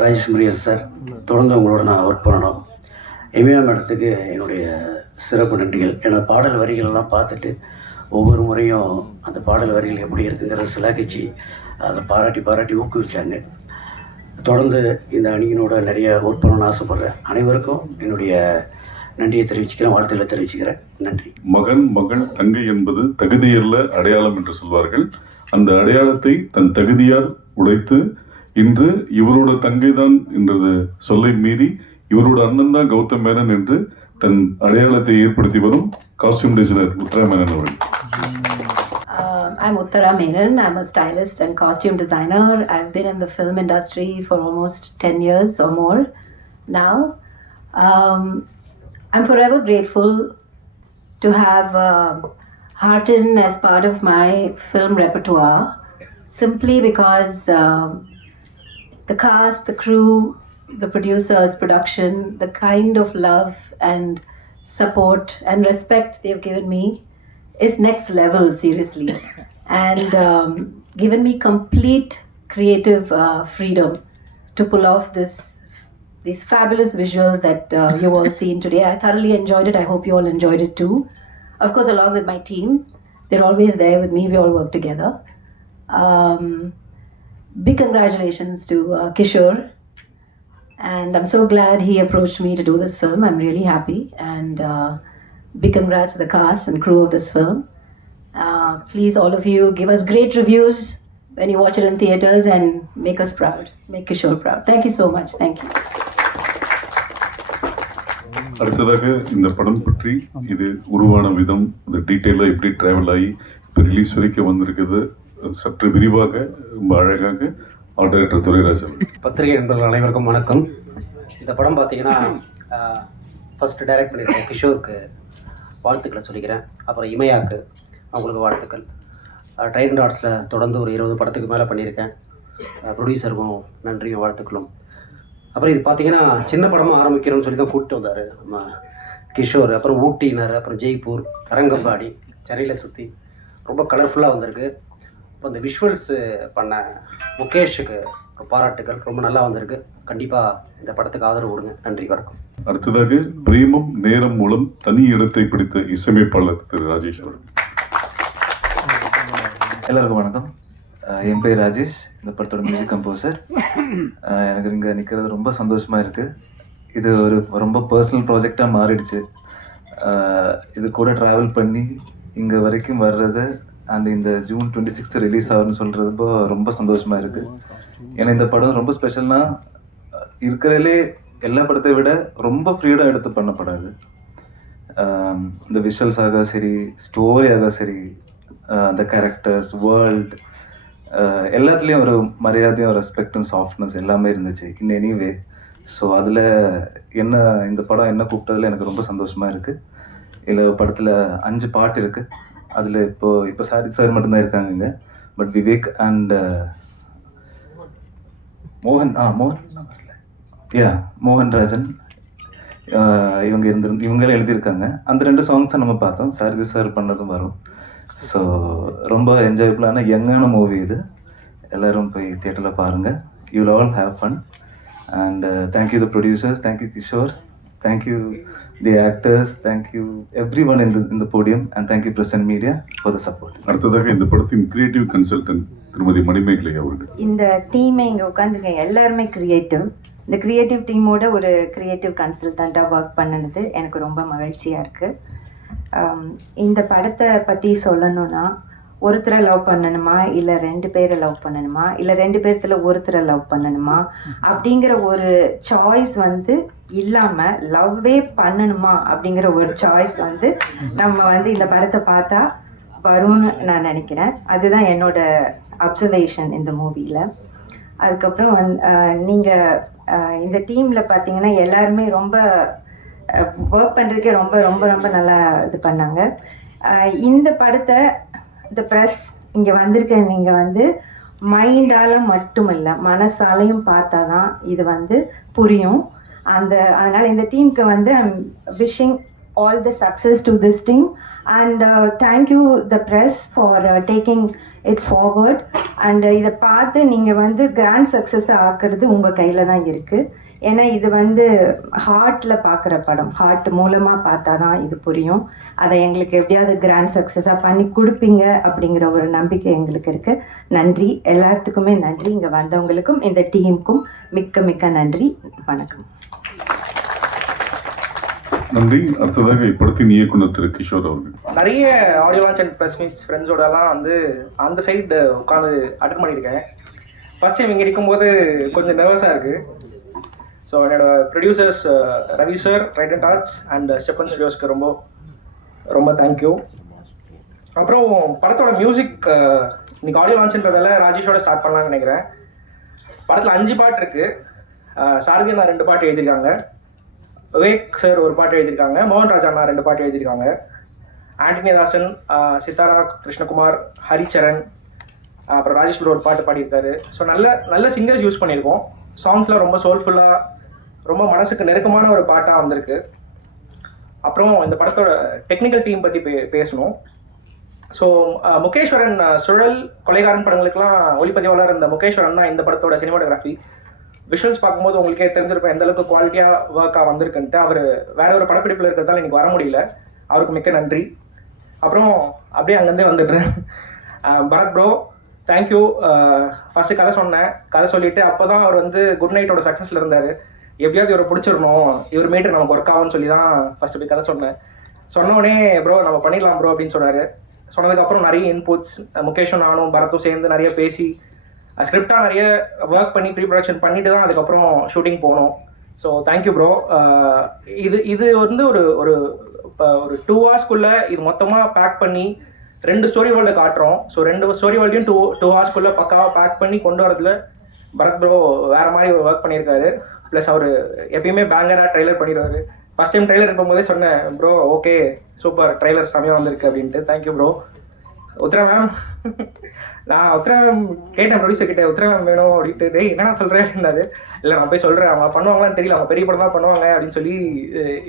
ராஜேஷ் முருகன் சார், தொடர்ந்து உங்களோட நான் ஒர்க் பண்ணணும். எம்ஏ மேடத்துக்கு என்னுடைய சிறப்பு நன்றிகள். ஏன்னா பாடல் வரிகளெல்லாம் பார்த்துட்டு ஒவ்வொரு முறையும் அந்த பாடல் வரிகள் எப்படி இருக்குங்கிறத சிலாக்கிச்சு அதை பாராட்டி ஊக்குவிச்சாங்க. தொடர்ந்து இந்த அணியினோட நிறைய ஒர்க் பண்ணணும்னு ஆசைப்பட்றேன். அனைவருக்கும் என்னுடைய நன்றியை தெரிவிச்சுக்கிறேன், வாழ்த்துக்களை தெரிவிச்சுக்கிறேன். நன்றி. மகன், மகள், தங்கை என்பது தகுதியல்ல அடையாளம் என்று சொல்வார்கள். அந்த அடையாளத்தை தன் தகுதியால் உடைத்து இன்று இவரோட தங்கை தான் என்றது சொல்லை மீறி இவரோட அண்ணன் தான் கௌதம் மேனன் என்று தன் அடையாளத்தை ஏற்படுத்தி வரும் காஸ்டியூம் டிசைனர் உத்தரா மேனன் அவர்கள். I'm Uttara Menon. I'm a stylist and costume designer. I've been in the film industry for almost 10 years or more now. I'm forever grateful to have Hartin as part of my film repertoire, simply because the cast, the crew, the producers, production, the kind of love and support and respect they've given me is next level, seriously. And given me complete creative freedom to pull off these fabulous visuals that you've all seen today. I thoroughly enjoyed it. I hope you all enjoyed it too. Of course, along with my team. They're always there with me. We all work together. Big congratulations to Kishore. And I'm so glad he approached me to do this film. I'm really happy. And big congrats to the cast and crew of this film. Please, all of you, give us great reviews when you watch it in theaters and make us proud. Make Kishore proud. Thank you so much. Thank you. அடுத்ததாக இந்த படம் பற்றி, இது உருவான விதம், இந்த டீட்டெயிலாக எப்படி ட்ராவல் ஆகி இப்போ ரிலீஸ் வரைக்கும் வந்திருக்குது சற்று விரிவாக ரொம்ப அழகாக ஆர்ட் டைரக்டர் துரைராஜன். பத்திரிகை நண்பர்கள் அனைவருக்கும் வணக்கம். இந்த படம் பார்த்தீங்கன்னா ஃபஸ்ட்டு டைரக்ட் பண்ணியிருக்கேன் கிஷோருக்கு வாழ்த்துக்களை சொல்லிக்கிறேன். அப்புறம் இமையாக்கு அவங்களுக்கு வாழ்த்துக்கள். ட்ரைடன் ஆர்ட்ஸில் தொடர்ந்து ஒரு 20 படத்துக்கு மேலே பண்ணியிருக்கேன். ப்ரொடியூசருக்கும் நன்றியும் வாழ்த்துக்களும். அப்புறம் இது பார்த்தீங்கன்னா சின்ன படமாக ஆரம்பிக்கிறோம்னு சொல்லி தான் கூப்பிட்டு வந்தார் நம்ம கிஷோர். அப்புறம் ஊட்டினார், அப்புறம் ஜெய்ப்பூர், தரங்கம்பாடி, சென்னையில் சுற்றி ரொம்ப கலர்ஃபுல்லாக வந்திருக்கு. இப்போ இந்த விஷுவல்ஸு பண்ண முகேஷுக்கு பாராட்டுகள், ரொம்ப நல்லா வந்திருக்கு. கண்டிப்பாக இந்த படத்துக்கு ஆதரவு கொடுங்க. நன்றி, வணக்கம். அடுத்ததாக பிரேமம் நேரம் மூலம் தனி இடத்தை பிடித்த இசையமைப்பாளர் திரு ராஜேஷ் அவர்கள். எல்லாருக்கும் வணக்கம். என் பேர் ராஜேஷ், இந்த படத்தோட மியூசிக் கம்போசர். எனக்கு இங்கே நிற்கிறது ரொம்ப சந்தோஷமாக இருக்குது. இது ஒரு ரொம்ப பர்சனல் ப்ராஜெக்டாக மாறிடுச்சு. இது கூட ட்ராவல் பண்ணி இங்கே வரைக்கும் வர்றது அண்ட் இந்த ஜூன் 26 ரிலீஸ் ஆகுதுன்னு சொல்கிறது ரொம்ப சந்தோஷமாக இருக்குது. ஏன்னா இந்த படம் ரொம்ப ஸ்பெஷல்னால் இருக்கிறதுலே எல்லா படத்தை விட ரொம்ப ஃப்ரீடம் எடுத்து பண்ண படம் இது. இந்த விஷுவல்ஸாக சரி, ஸ்டோரியாக சரி, அந்த கேரக்டர்ஸ், வேர்ல்டு, எல்லாத்துலேயும் ஒரு மரியாதையும் ரெஸ்பெக்டும் சாஃப்ட்னஸ் எல்லாமே இருந்துச்சு இன் எனிவே. ஸோ அதில் என்ன இந்த படம் என்ன கூப்பிட்டதில் எனக்கு ரொம்ப சந்தோஷமாக இருக்குது. இதில் படத்தில் 5 பாட்டு இருக்குது. அதில் இப்போ சாரி சார் மட்டும்தான் இருக்காங்க இங்கே. பட் விவேக் அண்ட் மோகன்ராஜன் இவங்களே எழுதியிருக்காங்க. அந்த 2 சாங்ஸ் தான் நம்ம பார்த்தோம். சாரதி சார் பண்ணதும் வரும். ஸோ ரொம்ப என்ஜாயபுளான யங்கான மூவி இது. எல்லோரும் போய் தியேட்டரில் பாருங்கள். You will all have fun. And thank you the producers, thank you Kishore, thank you the actors, thank you every one in the podium, and thank you present media for the support. அடுத்ததாக இந்த படத்தின் கிரியேட்டிவ் கன்சல்டன்ட் திருமதி மணிமேகலை அவர்கள். இந்த டீமை இங்கே உட்காந்துங்க எல்லாருமே கிரியேட்டிவ். இந்த கிரியேட்டிவ் டீமோட ஒரு கிரியேட்டிவ் கன்சல்டண்ட்டாக ஒர்க் பண்ணினது எனக்கு ரொம்ப மகிழ்ச்சியாக இருக்குது. இந்த படத்தை பற்றி சொல்லணுன்னா, ஒருத்தரை லவ் பண்ணணுமா இல்லை 2 பேரை லவ் பண்ணணுமா இல்லை 2 பேர்த்துல ஒருத்தரை லவ் பண்ணணுமா அப்படிங்கிற ஒரு சாய்ஸ் வந்து இல்லாமல் லவ்வே பண்ணணுமா அப்படிங்கிற ஒரு சாய்ஸ் வந்து நம்ம வந்து இந்த படத்தை பார்த்தா வரும்னு நான் நினைக்கிறேன். அதுதான் என்னோட அப்சர்வேஷன் இந்த மூவியில். அதுக்கப்புறம் நீங்கள் இந்த டீமில் பார்த்தீங்கன்னா எல்லாருமே ரொம்ப ஒர்க் பண்ணுறதுக்கே ரொம்ப ரொம்ப ரொம்ப நல்லா இது பண்ணாங்க. இந்த படத்தை இந்த ப்ரெஸ் இங்கே வந்திருக்க நீங்கள் வந்து மைண்டால் மட்டும் இல்லை மனசாலையும் பார்த்தா தான் இது வந்து புரியும். அதனால் இந்த டீமுக்கு வந்து I'm wishing all the success to this team and thank you the press for taking it forward and இதை பார்த்து நீங்கள் வந்து கிராண்ட் சக்ஸஸ் ஆக்குறது உங்கள் கையில் தான் இருக்குது. ஏன்னா இது வந்து ஹார்ட்டில் பார்க்குற படம், ஹார்ட் மூலமாக பார்த்தா தான் இது புரியும். அதை எங்களுக்கு எப்படியாவது கிராண்ட் சக்ஸஸாக பண்ணி கொடுப்பீங்க அப்படிங்கிற ஒரு நம்பிக்கை எங்களுக்கு இருக்குது. நன்றி, எல்லாத்துக்குமே நன்றி. இங்கே வந்தவங்களுக்கும் இந்த டீமுக்கும் மிக்க மிக்க நன்றி. வணக்கம். நன்றி. அடுத்ததாக இப்படத்தின் இயக்குனர் திரு கிஷோர் அவர்கள். நிறைய audio launch and press meets ஃப்ரெண்ட்ஸோடலாம் வந்து அந்த சைடு உட்காந்து அட்டன் பண்ணியிருக்கேன். ஃபஸ்ட் டைம் இங்கே இருக்கும்போது கொஞ்சம் நர்வஸாக இருக்குது. ஸோ என்னோட producers Ravi sir, Trident Arts and Stephen ஸ்டுடியோஸ்க்கு ரொம்ப ரொம்ப தேங்க்யூ. அப்புறம் படத்தோட மியூசிக் இன்னைக்கு ஆடியோ லான்ச்ன்றதால ராஜேஷோட ஸ்டார்ட் பண்ணலாம்னு நினைக்கிறேன். படத்தில் 5 பாட்டு இருக்குது. சாரதி அண்ணா 2 பாட்டு எழுதியிருக்காங்க, விவேக் சார் ஒரு பாட்டு எழுதியிருக்காங்க, மோகன் ராஜா அண்ணா 2 பாட்டு எழுதியிருக்காங்க, ஆண்டனி தாசன், சித்தாரா கிருஷ்ணகுமார், ஹரிச்சரன், அப்புறம் ராஜேஷ் ப்ரோ ஒரு பாட்டு பாடியிருக்காரு. ஸோ நல்ல சிங்கர்ஸ் யூஸ் பண்ணியிருக்கோம். சாங்ஸ்லாம் ரொம்ப சோல்ஃபுல்லாக ரொம்ப மனசுக்கு நெருக்கமான ஒரு பாட்டாக வந்திருக்கு. அப்புறம் இந்த படத்தோட டெக்னிக்கல் டீம் பற்றி பேசணும். ஸோ முகேஸ்வரன் சுழல், கொலைகாரன் படங்களுக்கெல்லாம் ஒளிப்பதிவாளர் இந்த முகேஸ்வரன் தான் இந்த படத்தோட சினிமாட்டோகிராஃபி. விஷுவல்ஸ் பார்க்கும்போது உங்களுக்கே தெரிஞ்சிருக்கும் எந்த அளவுக்கு குவாலிட்டியாக ஒர்க்காக வந்திருக்குன்ட்டு. அவர் வேற ஒரு படப்பிடிப்பில் இருக்கிறதால இன்னைக்கு வர முடியல, அவருக்கு மிக்க நன்றி. அப்புறம் அப்படியே அங்கேருந்தே வந்துடுறேன். Bharat bro thank you. ஃபஸ்ட்டு கதை சொன்னேன், கதை சொல்லிவிட்டு அப்போ தான் அவர் வந்து குட் நைட்டோட சக்ஸஸில் இருந்தார். எப்படியாவது இவரை பிடிச்சிடணும், இவர் மீட்டர் நமக்கு ஒர்க் ஆகும்னு சொல்லி தான் ஃபஸ்ட்டு போய் கதை சொன்னேன். சொன்னோடனே ப்ரோ நம்ம பண்ணிடலாம் ப்ரோ அப்படின்னு சொன்னார். சொன்னதுக்கப்புறம் நிறைய இன்புட்ஸ் முகேஷும் நானும் பரத்தும் சேர்ந்து நிறைய பேசி ஸ்கிரிப்டாக நிறைய ஒர்க் பண்ணி ப்ரீ ப்ரொடக்ஷன் பண்ணிட்டு தான் அதுக்கப்புறம் ஷூட்டிங் போனோம். So thank you bro. இது வந்து ஒரு 2 ஹவர்ஸ்க்குள்ளே இது மொத்தமாக பேக் பண்ணி 2 ஸ்டோரி வேர்ல்டு காட்டுறோம். ஸோ 2 ஸ்டோரி வேர்ல்டையும் 2 ஹவர்ஸ்க்குள்ளே பக்காவாக பேக் பண்ணி கொண்டு வரதுல பரத் ப்ரோ வேறு மாதிரி ஒர்க் பண்ணியிருக்காரு. ப்ளஸ் அவர் எப்பயுமே பேங்கராக ட்ரெய்லர் பண்ணிடுவார். ஃபஸ்ட் டைம் ட்ரெய்லர் இருக்கும்போதே சொன்னேன் ப்ரோ ஓகே சூப்பர் ட்ரெய்லர் செமையாக வந்திருக்கு அப்படின்ட்டு. Thank you bro. உத்ரா மேம், நான் உத்ரா மேம் கேட்டேன், ப்ரொடியூசர் கிட்டே உத்ரா மேம் வேணும் அப்படின்ட்டு. டேய் என்னன்னா சொல்கிறேன் அப்படின்னாரு. இல்லை நான் போய் சொல்கிறேன், அவங்க பண்ணுவாங்களான்னு தெரியல, அவங்க பெரிய படம் தான் பண்ணுவாங்க அப்படின்னு சொல்லி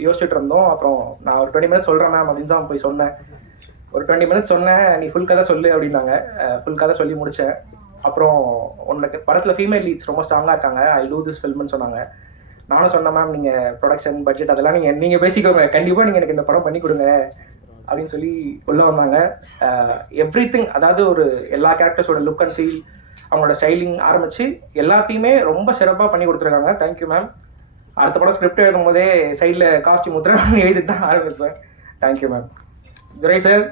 யோசிச்சுட்டு இருந்தோம். அப்புறம் நான் ஒரு 20 மினிட்ஸ் சொல்கிறேன் மேம் அப்படின்னு தான் போய் சொன்னேன். ஒரு 20 மினிட்ஸ் சொன்னேன், நீ ஃபுல் கதை சொல்லு அப்படின்னாங்க. ஃபுல் கதை சொல்லி முடித்தேன். அப்புறம் உனக்கு படத்தில் ஃபீமேல் லீட்ஸ் ரொம்ப ஸ்ட்ராங்காக இருக்காங்க, ஐ டூ திஸ் ஃபில்ம்னு சொன்னாங்க. நானும் சொன்னேன் மேம் நீங்கள் ப்ரொடக்ஷன் பட்ஜெட் அதெல்லாம் நீங்கள் பேசிக்கோங்க, கண்டிப்பாக நீங்கள் எனக்கு இந்த படம் பண்ணி கொடுங்க அப்படின்னு சொல்லி உள்ளே வந்தாங்க. எவ்ரிதிங், அதாவது ஒரு எல்லா கேரக்டர்ஸோட லுக் அண்ட் ஃபீல், அவங்களோட ஸ்டைலிங் ஆரம்பித்து எல்லாத்தையுமே ரொம்ப சிறப்பாக பண்ணி கொடுத்துருக்காங்க. Thank you ma'am. அடுத்த படம் ஸ்கிரிப்ட் எழுதும் போதே சைடில் காஸ்டியூம் உத்தரவு எழுதி தான் ஆரம்பிப்பேன். Thank you ma'am. Durai sir,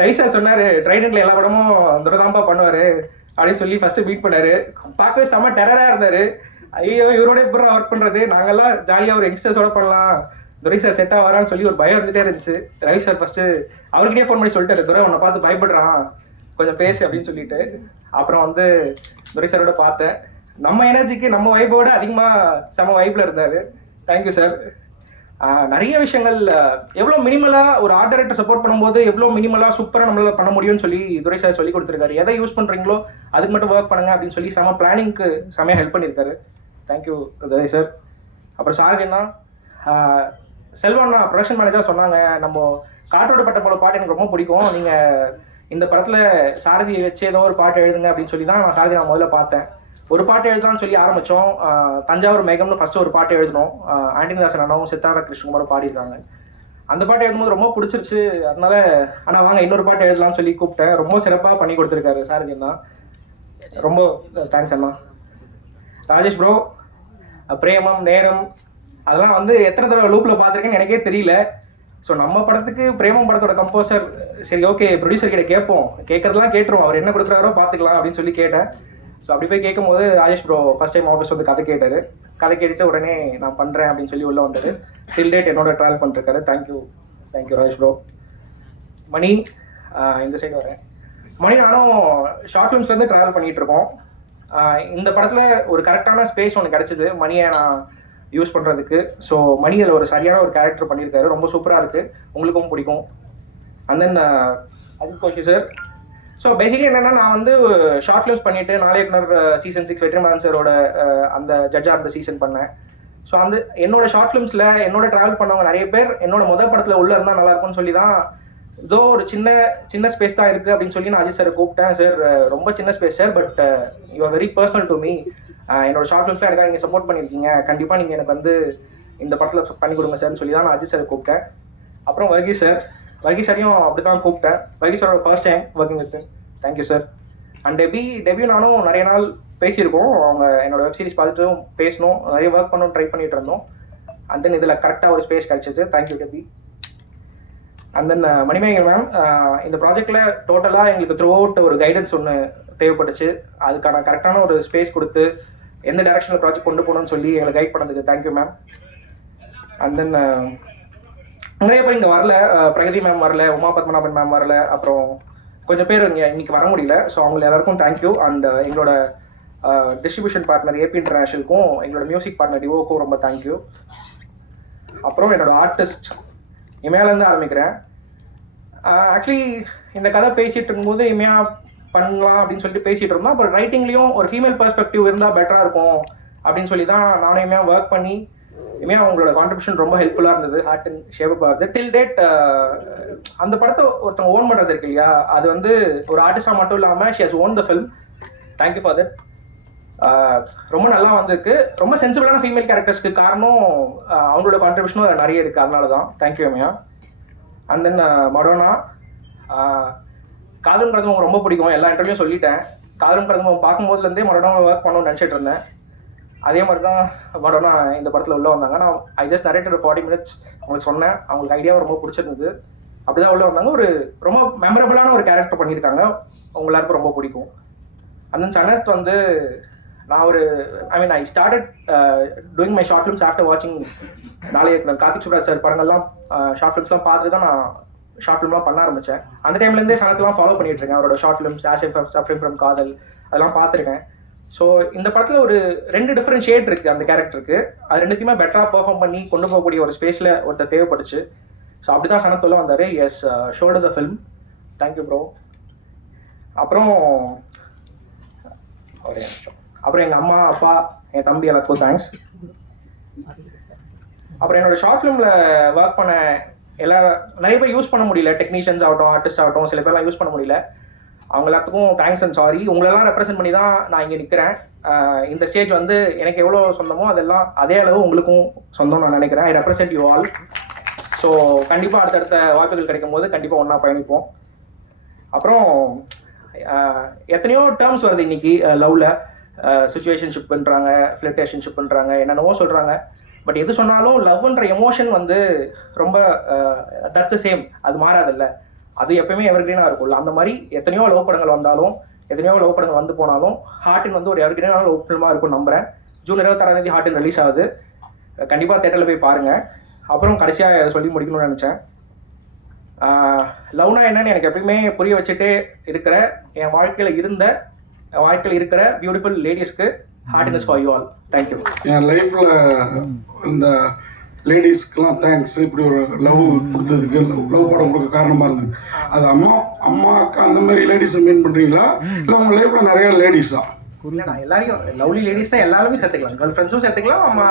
Ravi sir சொன்னார் ட்ரைடன்ட்ல எல்லா படமும் துரதாம்பா பண்ணுவார் அப்படின்னு சொல்லி ஃபஸ்ட்டு மீட் பண்ணார். பார்க்கவே செம்ம டெரராக இருந்தார். ஐயோ இவரோட எப்படி ஒர்க் பண்ணுறது, நாங்கள்லாம் ஜாலியாக ஒரு யங்ஸ்டர்ஸோட பண்ணலாம், துரை சார் செட்டாக வரான்னு சொல்லி ஒரு பயம் வந்துட்டே இருந்துச்சு. ரவி சார் ஃபஸ்ட்டு அவர்கிட்டே ஃபோன் பண்ணி சொல்லிட்டாரு, துரை உன்னை பார்த்து பயப்படுறான் கொஞ்சம் பேசு அப்படின்னு சொல்லிட்டு. அப்புறம் வந்து துரை சாரோட பார்த்தேன், நம்ம எனர்ஜிக்கு நம்ம வைப்போட அதிகமாக செம வைப்பில் இருந்தார். Thank you sir. நிறைய விஷயங்கள் எவ்வளோ மினிமலாக ஒரு ஆர்ட் டைரக்டர் சப்போர்ட் பண்ணும்போது எவ்வளோ மினிமலாக சூப்பராக நம்மளால் பண்ண முடியும்னு சொல்லி துரை சார் சொல்லி கொடுத்துருக்காரு. எதை யூஸ் பண்ணுறீங்களோ அதுக்கு மட்டும் ஒர்க் பண்ணுங்க அப்படின்னு சொல்லி செம பிளானிங்க்கு செமையாக ஹெல்ப் பண்ணியிருக்காரு. தேங்க்யூ துரை சார். அப்புறம் சாரதினா செல்வண்ணா ப்ரொடக்ஷன் மேனேஜர் சொன்னாங்க, நம்ம காற்றோட பட்ட பாட்டு எனக்கு ரொம்ப பிடிக்கும், நீங்கள் இந்த படத்தில் சாரதியை வச்சு ஏதோ ஒரு பாட்டு எழுதுங்க அப்படின்னு சொல்லி தான் நான் சாரதி நான் முதல்ல பார்த்தேன். ஒரு பாட்டு எழுதலாம்னு சொல்லி ஆரம்பித்தோம். தஞ்சாவூர் மேகம்னு ஃபஸ்ட்டு ஒரு பாட்டு எழுதினோம். ஆண்டனி தாசன் அண்ணாவும் சித்தாரா கிருஷ்ணகுமாரும் பாடியிருக்காங்க. அந்த பாட்டு எழுதும்போது ரொம்ப பிடிச்சிருச்சு. அதனால ஆனால் வாங்க இன்னொரு பாட்டு எழுதலாம்னு சொல்லி கூப்பிட்டேன். ரொம்ப சிறப்பாக பண்ணி கொடுத்துருக்காரு சாரதி அண்ணா, ரொம்ப தேங்க்ஸ் அண்ணா. ராஜேஷ் ப்ரோ, பிரேமம் நேரம் அதெல்லாம் வந்து எத்தனை தடவை லூப்பில் பார்த்துருக்கேன்னு எனக்கே தெரியல. ஸோ நம்ம படத்துக்கு பிரேமம் படத்தோட கம்போசர் சரி ஓகே ப்ரொடியூசர் கிட்ட கேட்போம், கேட்கறதுலாம் கேட்டுருவோம், அவர் என்ன கொடுக்குறாரோ பார்த்துக்கலாம் அப்படின்னு சொல்லி கேட்டேன். ஸோ அப்படி போய் கேட்கும்போது Rajesh bro first time office வந்து கதை கேட்டார். கதை கேட்டுட்டு உடனே நான் பண்ணுறேன் அப்படின்னு சொல்லி உள்ளே வந்தார். டில் டேட் என்னோட ட்ராவல் பண்ணிருக்காரு. Thank you Rajesh bro. மணி இந்த சைடு வரேன். மணி நானும் ஷார்ட் ஃபிலிம்ஸ்லேருந்து ட்ராவல் பண்ணிகிட்ருக்கோம். இந்த படத்தில் ஒரு கரெக்டான ஸ்பேஸ் ஒன்று கிடச்சிது மணியை நான் யூஸ் பண்ணுறதுக்கு. ஸோ மணி அதில் ஒரு சரியான ஒரு கேரக்டர் பண்ணியிருக்காரு. ரொம்ப சூப்பராக இருக்குது, உங்களுக்கும் பிடிக்கும். And then Ajith Koshy sir. So basically என்னென்னா நான் வந்து ஷார்ட் ஃபிலிம்ஸ் பண்ணிவிட்டு நாளையக்குனர் சீசன் 6 வெற்றிமாறன் சாரோட அந்த ஜட்ஜாக அந்த சீசன் பண்ணேன். ஸோ அந்த என்னோட ஷார்ட் ஃபிலிம்ஸில் என்னோட ட்ராவல் பண்ணவங்க நிறைய பேர் என்னோட முதல் படத்தில் உள்ளே இருந்தால் நல்லாயிருக்கும்னு சொல்லி தான் ஏதோ ஒரு சின்ன ஸ்பேஸ் தான் இருக்குது அப்படின்னு சொல்லி நான் அஜித் சாரை கூப்பிட்டேன். சார் ரொம்ப சின்ன space sir, but you are very personal to me. என்னோட ஷார்ட் ஃபிலிம்ஸில் எனக்காக நீங்கள் சப்போர்ட் பண்ணியிருக்கீங்க, கண்டிப்பாக நீங்கள் எனக்கு வந்து இந்த படத்தில் பண்ணி கொடுங்க சார்னு சொல்லி தான் நான் அஜித் சாரை கூப்பிட்டேன். அப்புறம் வர்கீஸ் சாரையும் அப்படி தான் கூப்பிட்டேன். வர்கீஸ் சாரோட first time working with. Thank you sir. And debut நானும் நிறைய நாள் பேசியிருக்கோம். அவங்க என்னோட வெப் சீரிஸ் பார்த்துட்டும் பேசணும், நிறைய ஒர்க் பண்ணணும் ட்ரை பண்ணிட்டு இருந்தோம். அண்ட் தென் இதில் கரெக்டாக ஒரு ஸ்பேஸ் கிடச்சிது. Thank you Debi. And then Manimekal ma'am, இந்த ப்ராஜெக்டில் டோட்டலாக எங்களுக்கு த்ரூ அவுட் ஒரு கைடன்ஸ் ஒன்று தேவைப்பட்டுச்சு. அதுக்கான கரெக்டான ஒரு ஸ்பேஸ் கொடுத்து எந்த டைரக்ஷனில் ப்ராஜெக்ட் கொண்டு போகணும்னு சொல்லி எங்களை கைட் பண்ணதுக்கு தேங்க்யூ மேம். அண்ட் தென் நிறைய பேர் இங்கே வரல, பிரகதி மேம் வரல, உமா பத்மநாபன் மேம் வரல, அப்புறம் கொஞ்சம் பேர் இங்கே இன்னைக்கு வர முடியல. ஸோ அவங்க எல்லாருக்கும் தேங்க்யூ. அண்ட் எங்களோட டிஸ்ட்ரிபியூஷன் பார்ட்னர் ஏபி இன்டர்நேஷனலுக்கும் எங்களோட மியூசிக் பார்ட்னர் டிவோக்கும் ரொம்ப தேங்க்யூ. அப்புறம் என்னோட ஆர்டிஸ்ட் இமையாலேருந்து ஆரம்பிக்கிறேன். ஆக்சுவலி இந்த கதை பேசிகிட்டு இருக்கும்போது இமையா பண்ணலாம் அப்படின்னு சொல்லிட்டு பேசிகிட்டு இருந்தோம். அப்புறம் ரைட்டிங்லேயும் ஒரு ஃபீமேல் பெர்ஸ்பெக்டிவ் இருந்தால் பெட்டராக இருக்கும் அப்படின்னு சொல்லி தான் நானும் இமையா ஒர்க் பண்ணி இமையா அவங்களோட கான்ட்ரிபியூஷன் ரொம்ப ஹெல்ப்ஃபுல்லாக இருந்தது. ஹார்ட் அண்ட் ஷேப்பாக இருந்தது. டில் டேட் அந்த படத்தை ஒருத்தவங்க ஓன் பண்ணுறது இருக்கு இல்லையா, அது வந்து ஒரு ஆர்டிஸ்டாக மட்டும் இல்லாமல் she has own the film. Thank you for that. ரொம்ப நல்லா வந்திருக்கு. ரொம்ப சென்சிபிளான ஃபீமேல் கேரக்டர்ஸ்க்கு காரணம் அவங்களோட கான்ட்ரிபியூஷனும் நிறைய இருக்குது, அதனால தான். தேங்க்யூ இமையா. அண்ட் தென் மடோனா, காதலும் பிரதமம் ரொம்ப பிடிக்கும், எல்லா இன்டர்வியூ சொல்லிட்டேன். காதலும் பிரதமம் பார்க்கும்போதுலேருந்தே மடோனா ஒர்க் பண்ணணும்னு நினச்சிட்டு இருந்தேன். அதே மாதிரி தான் மடோனா இந்த படத்தில் உள்ளே வந்தாங்க. நான் ஐ ஜஸ்ட் நரேட்டட் 40 minutes அவங்களுக்கு சொன்னேன். அவங்களுக்கு ஐடியாவை ரொம்ப பிடிச்சிருந்தது. அப்படி தான் உள்ளே வந்தாங்க. ஒரு ரொம்ப மெமரபிளான ஒரு கேரக்டர் பண்ணியிருக்காங்க, உங்க எல்லாருக்கும் ரொம்ப பிடிக்கும். அண்ட் சனத் வந்து நான் ஒரு I started doing my short films after வாட்சிங் நாளையக்குனர் கார்த்திக் சுப்ராஜ் சார் படங்கள்லாம் ஷார்ட் ஃபிலிம்ஸ்லாம் பார்த்துட்டு தான் நான் ஷார்ட் ஃபிலிம்லாம் பண்ண ஆரம்பித்தேன். அந்த டைம்லேருந்தே சனத்லாம் ஃபாலோ பண்ணிட்டு இருக்கேன். அவரோட ஷார்ட் ஃபிலிம்ஸ் சஃபரிங் ஃப்ரம் காதல் அதெல்லாம் பார்த்துருக்கேன். ஸோ இந்த படத்தில் ஒரு 2 டிஃப்ரெண்ட் ஷேட் இருக்குது அந்த கேரக்டருக்கு. அது ரெண்டுத்தையுமே பெட்டராக பெர்ஃபார்ம் பண்ணி கொண்டு போகக்கூடிய ஒரு ஸ்பேஸில் ஒருத்தர் தேவைப்பட்டுச்சு. ஸோ அப்படி தான் சனத்தோல வந்தார். Yes showed the film. Thank you bro. அப்புறம் எங்கள் அம்மா அப்பா என் தம்பி எல்லாத்துக்கும் தேங்க்ஸ். அப்புறம் என்னோடய ஷார்ட் ஃபிலிமில் ஒர்க் பண்ண நிறைய பேர் யூஸ் பண்ண முடியல, டெக்னீஷியன்ஸ் ஆகட்டும் ஆர்டிஸ்ட் ஆகட்டும், சில பேர்லாம் யூஸ் பண்ண முடியல. அவங்க எல்லாத்துக்கும் தேங்க்ஸ் அண்ட் சாரி. உங்களெல்லாம் ரெப்ரசென்ட் பண்ணி தான் நான் இங்கே நிற்கிறேன். இந்த ஸ்டேஜ் வந்து எனக்கு எவ்வளோ சொந்தமோ அதெல்லாம் அதே அளவு உங்களுக்கும் சொந்தம் நான் நினைக்கிறேன். ஐ ரெப்ரசென்ட் யூ ஆல். ஸோ கண்டிப்பாக அடுத்தடுத்த வாய்ப்புகள் கிடைக்கும் போது கண்டிப்பாக ஒன்றா பயணிப்போம். அப்புறம் எத்தனையோ டேர்ம்ஸ் வருது இன்னைக்கு லவ்வில். சிச்சுவேஷன்ஷிப் பண்ணுறாங்க, ஃப்ளட்டேஷன்ஷிப் பண்ணுறாங்க, என்னென்னவோ சொல்கிறாங்க. பட் எது சொன்னாலும் லவ்ன்ற எமோஷன் வந்து ரொம்ப தட்ஸ் த சேம், அது மாறாதில்ல. அது எப்பயுமே எவர்கிரீனாக இருக்கும்ல. அந்த மாதிரி எத்தனையோ லவ் படங்கள் வந்தாலும் எத்தனையோ லவ் படங்கள் வந்து போனாலும் ஹார்ட்டின் வந்து ஒரு எவர்கிரீனான லவ் ஃபில்மாக இருக்கும் நம்புகிறேன். ஜூன் 26 ஹார்ட்டின் ரிலீஸ் ஆகுது. கண்டிப்பாக தேட்டரில் போய் பாருங்கள். அப்புறம் கடைசியாக சொல்லி முடிக்கணும்னு நினச்சேன். லவ்னா என்னன்னு எனக்கு எப்பயுமே புரிய வச்சுட்டே இருக்கிற என் வாழ்க்கையில் இருக்கிற பியூட்டிஃபுல் லேடிஸ்க்கு ஹார்ட்டினஸ் ஃபார் யூ ஆல். தேங்க்யூ. என் லைஃப்பில் இந்த லேடிஸ்க்கெலாம் தேங்க்ஸ். இப்படி ஒரு லவ் கொடுத்ததுக்கு, லவ் படம் கொடுக்க காரணமாக இருந்தது. அது அம்மா அக்கா அந்த மாதிரி லேடிஸை மீன் பண்ணுறீங்களா, இல்லை உங்கள் லைஃப்பில் நிறைய லேடிஸா? நான் எல்லாரையும் லவ்லி லேடிஸ் தான் எல்லாருமே சேர்த்துக்கலாம். கேர்ள் ஃப்ரெண்ட்ஸும் சேர்த்துக்கலாம், அம்மா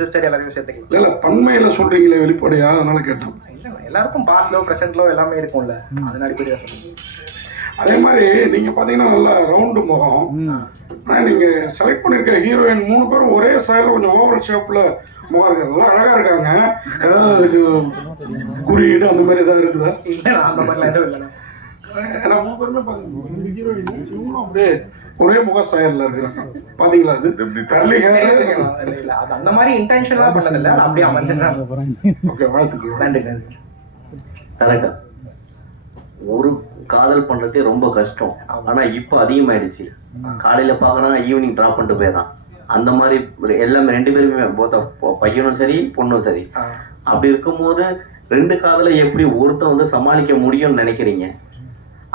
சிஸ்டர் எல்லாரையும் சேர்த்துக்கலாம். இல்லை பண்மையில் சொல்கிறீங்களே வெளிப்படையா, அதனால கேட்டேன். இல்லை எல்லாருக்கும் பாஸ்ட் லவ் ப்ரெசென்ட் லவ் எல்லாமே இருக்கும்ல, அதன் அடிப்படையாக சொல்லுங்கள். அதே மாதிரி நீங்கள் பார்த்தீங்கன்னா நல்லா ரவுண்டு முகம். ஆனால் நீங்கள் செலக்ட் பண்ணியிருக்க ஹீரோயின் 3 பேரும் ஒரே ஸ்டைலில் கொஞ்சம் ஓவல் ஷேப்பில் முகம் இருக்காங்க, நல்லா அழகாக இருக்காங்க. ஏதாவது இது குறியீடு அந்த மாதிரி ஏதாவது இருக்குதா? இல்லை அந்த மாதிரிலாம் எதுவும் இல்லைண்ணா. ஏன்னா 3 பேருமே பார்த்தீங்கன்னா ஹீரோயின் இவங்களும் அப்படியே ஒரே முக ஸ்டைலில் இருக்கிறாங்க. பார்த்தீங்களா? அது கர்லி ஹேர் இல்லை, அது அந்த மாதிரி இன்டென்ஷனாக பண்ணதில்லை, அது அப்படியே அமைஞ்சிருந்தாங்க. ஓகே, வாழ்த்துக்கள். நன்றி. கரெக்டா? ஒரு காதல் பண்ணுறதே ரொம்ப கஷ்டம். ஆனால் இப்போ அதிகமாயிடுச்சு. காலையில் பார்க்குறான், ஈவினிங் ட்ராப் பண்ணிட்டு போயிடறான். அந்த மாதிரி எல்லாமே 2 பேருமே பையனும் சரி பொண்ணும் சரி. அப்படி இருக்கும்போது 2 காதலை எப்படி ஒருத்தன் வந்து சமாளிக்க முடியும்னு நினைக்கிறீங்க?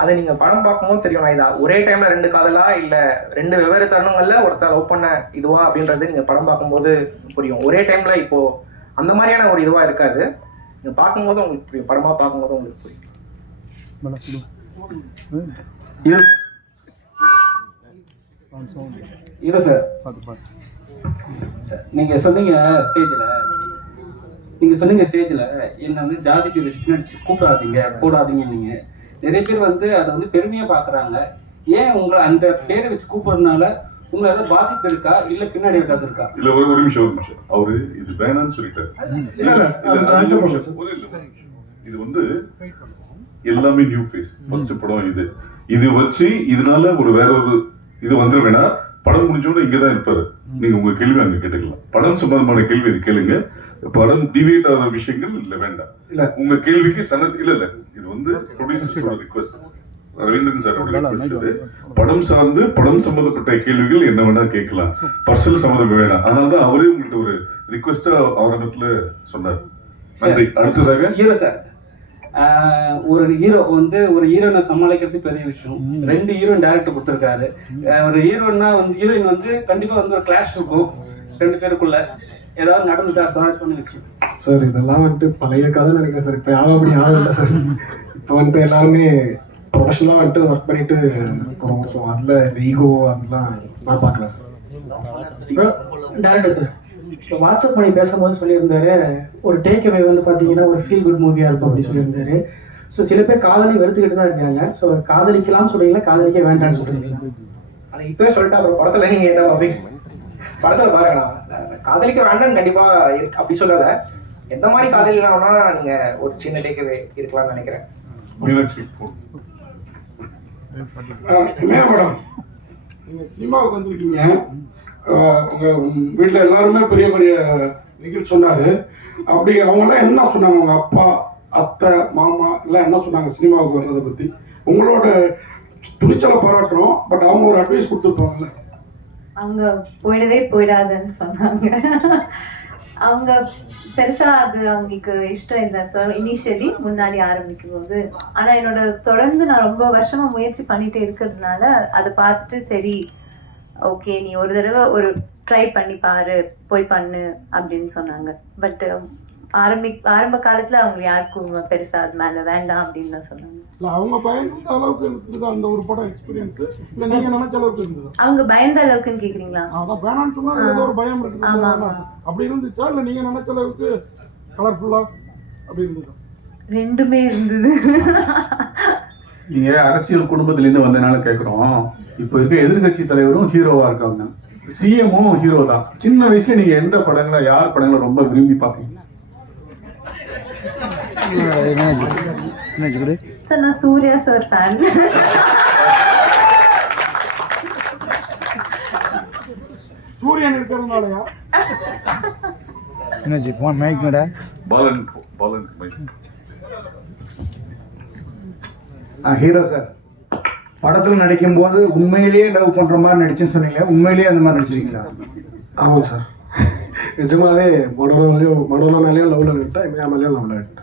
அதை நீங்கள் படம் பார்க்கும்போது தெரியும். இதா ஒரே டைமில் 2 காதலா இல்லை 2 வெவ்வேறு தருணங்களில் ஒருத்தர் லவ் பண்ண இதுவா அப்படின்றது நீங்கள் படம் பார்க்கும்போது புரியும். ஒரே டைமில் இப்போது அந்த மாதிரியான ஒரு இதுவாக இருக்காது. நீங்கள் பார்க்கும்போது உங்களுக்கு புரியும், படமாக பார்க்கும்போது உங்களுக்கு புரியும். இல்லை சார், நீங்கள் சொன்னீங்க ஸ்டேஜில் என்னை வந்து ஜாதிக்கு பின்னாடி கூப்பிடாதீங்க போடாதீங்க. நீங்கள் நிறைய பேர் வந்து அதை வந்து பெருமையாக பார்க்குறாங்க. ஏன் உங்களை அந்த பேரை வச்சு கூப்பிடுறதுனால உங்களை ஏதாவது பாதிப்பு இருக்கா, இல்லை பின்னாடி ஏதாவது இருக்கா? இல்லை, ஒரு நிமிஷம். அவரு இது வேணான்னு சொல்லிட்டாரு. இது வந்து எல்லாமே நியூ ஃபேஸ், ஃபர்ஸ்ட் படம். இது வச்சு இதனால ஒரு வேற ஒரு இது வந்துட வேணாம். படம் முடிஞ்சோட இங்கதான் இருப்பாரு. நீங்க உங்க கேள்வி அங்க கேட்டுக்கலாம். படம் சம்பந்தமான கேள்வி இது கேளுங்க. படம் டிவியேட் ஆகிற விஷயங்கள் இல்ல வேண்டாம். உங்க கேள்விக்கு இல்ல இது வந்து ப்ரொடியூசரோட ரிக்வெஸ்ட், ரவீந்திரன் சாரோட ரிக்வெஸ்ட். இது படம் சார்ந்து படம் சம்பந்தப்பட்ட கேள்விகள் என்ன வேணா கேட்கலாம், பர்சனல் சம்பந்தம் வேணாம். அதனாலதான் அவரே உங்கள்கிட்ட ஒரு ரிக்வெஸ்டா ஆரம்பத்துல சொன்னார். நன்றி. அடுத்ததாக ஹீரோ சார், ஒரு ஹீரோ வந்து ஒரு ஹீரோனை சமாளிக்கிறது பெரிய விஷயம். 2 ஹீரோயின் டைரக்டர் கொடுத்துருக்காரு. ஒரு ஹீரோன்னா வந்து ஹீரோயின் வந்து கண்டிப்பா வந்து ஒரு கிளாஷ் இருக்கும் 2 பேருக்குள்ள. ஏதாவது நடந்துட்டா சுவாரஸ்யமான விஷயம் சார். இதெல்லாம் வந்துட்டு பழைய கதை நினைக்கிறேன் சார். இப்போ யாரும் அப்படி யாரும் இல்லை சார். இப்போ வந்துட்டு எல்லாருமே ப்ரொஃபஷனலாக வந்துட்டு ஒர்க் பண்ணிட்டு இருக்கிறோம். ஸோ அதில் இந்த ஈகோ அதெல்லாம் நான் பார்க்கல சார். டேரக்டர் சார் இப்போ வாட்ஸ்அப் பண்ணி பேசும்போது சொல்லியிருந்தாரு, ஒரு டேக் அவே வந்து பார்த்தீங்கன்னா ஒரு ஃபீல் குட் மூவியாக இருக்கும் அப்படின்னு சொல்லியிருந்தாரு. ஸோ சில பேர் காதலி வெறுத்துக்கிட்டு தான் இருக்காங்க. ஸோ காதலிக்கலாம்னு சொல்றீங்களா, காதலிக்க வேண்டாம்னு சொல்றீங்களா? அதை இப்போயே சொல்லிட்டு அப்புறம் படத்தில் நீங்கள் என்ன அப்படி படத்தில் பாருங்கண்ணா, காதலிக்க வேண்டாம்னு கண்டிப்பாக அப்படி சொல்லலை. எந்த மாதிரி காதலிக்கலாம்னா நீங்கள் ஒரு சின்ன டேக் அவே இருக்கலாம்னு நினைக்கிறேன். மேடம், நீங்கள் சினிமாவுக்கு வந்திருக்கீங்க. உங்கள் வீட்டில் எல்லாருமே பெரிய பெரிய நிகழ்ச்சி சொன்னார். அப்படி அவங்களாம் என்ன சொன்னாங்க? உங்கள் அப்பா, அத்தை, மாமா எல்லாம் என்ன சொன்னாங்க சினிமாவுக்கு வர்றதை பற்றி? உங்களோட துணிச்சலை பாராட்டணும். பட் அவங்க ஒரு அட்வைஸ் கொடுத்துருப்பாங்கல்ல. அவங்க போயிடாதுன்னு சொன்னாங்க. அவங்க பெருசா அது அவங்களுக்கு இஷ்டம் இல்லை சார் இனிஷியலி முன்னாடி ஆரம்பிக்கும் போது. ஆனா என்னோட தொடர்ந்து நான் ரொம்ப வருஷமா முயற்சி பண்ணிட்டே இருக்கிறதுனால அதை பார்த்துட்டு சரி ஓகே நீ ஒரு தடவை ஒரு ட்ரை பண்ணி பாரு, போய் பண்ணு அப்படின்னு சொன்னாங்க. பட் ஆரம்ப காலத்துல அவங்க யாருக்கும் பெருசா அது மேல வேண்டாம் அப்படின்னு தான் சொன்னாங்க. அவங்க பயந்த அளவுக்கு இருந்தது அந்த ஒரு படம் எக்ஸ்பீரியன்ஸ்? இல்ல நீங்க நினைச்ச அளவுக்கு இருந்தது? அவங்க பயந்த அளவுக்குன்னு கேக்குறீங்களா? அதான் வேணாம்னு சொன்னா ஏதோ ஒரு பயம் இருக்கு. அப்படி இருந்துச்சா இல்ல நீங்க நினைச்ச அளவுக்கு கலர்ஃபுல்லா அப்படி இருந்தது? ரெண்டுமே இருந்தது. நீங்க அரசியல் குடும்பத்திலேருந்து வந்ததுனால கேட்குறோம். இப்போ இருக்க எதிர்கட்சி தலைவரும் ஹீரோவா இருக்காங்க, சிஎம்மும் ஹீரோ தான். சின்ன வயசுல நீங்க எந்த படங்களை யார் படங்களை ரொம்ப விரும்பி பார்த்தீங்க? சார் நான் சூர்யா சார் ஃபேன். சூரியன் இருக்கிறதுனாலயா? என்னாச்சு போன் மைக்னடா? பாலன் ஹீரோ சார், படத்தில் நடிக்கும்போது உண்மையிலேயே லவ் பண்ணுற மாதிரி நடிச்சுன்னு சொன்னீங்க. உண்மையிலேயே அந்த மாதிரி நடிச்சிருக்கீங்களா? ஆமாம் சார், நிஜமாவே மடோனா மேலேயும் லவ்ல விட்டேன், இமையா மேலேயும் லவ்ல விட்டேன்.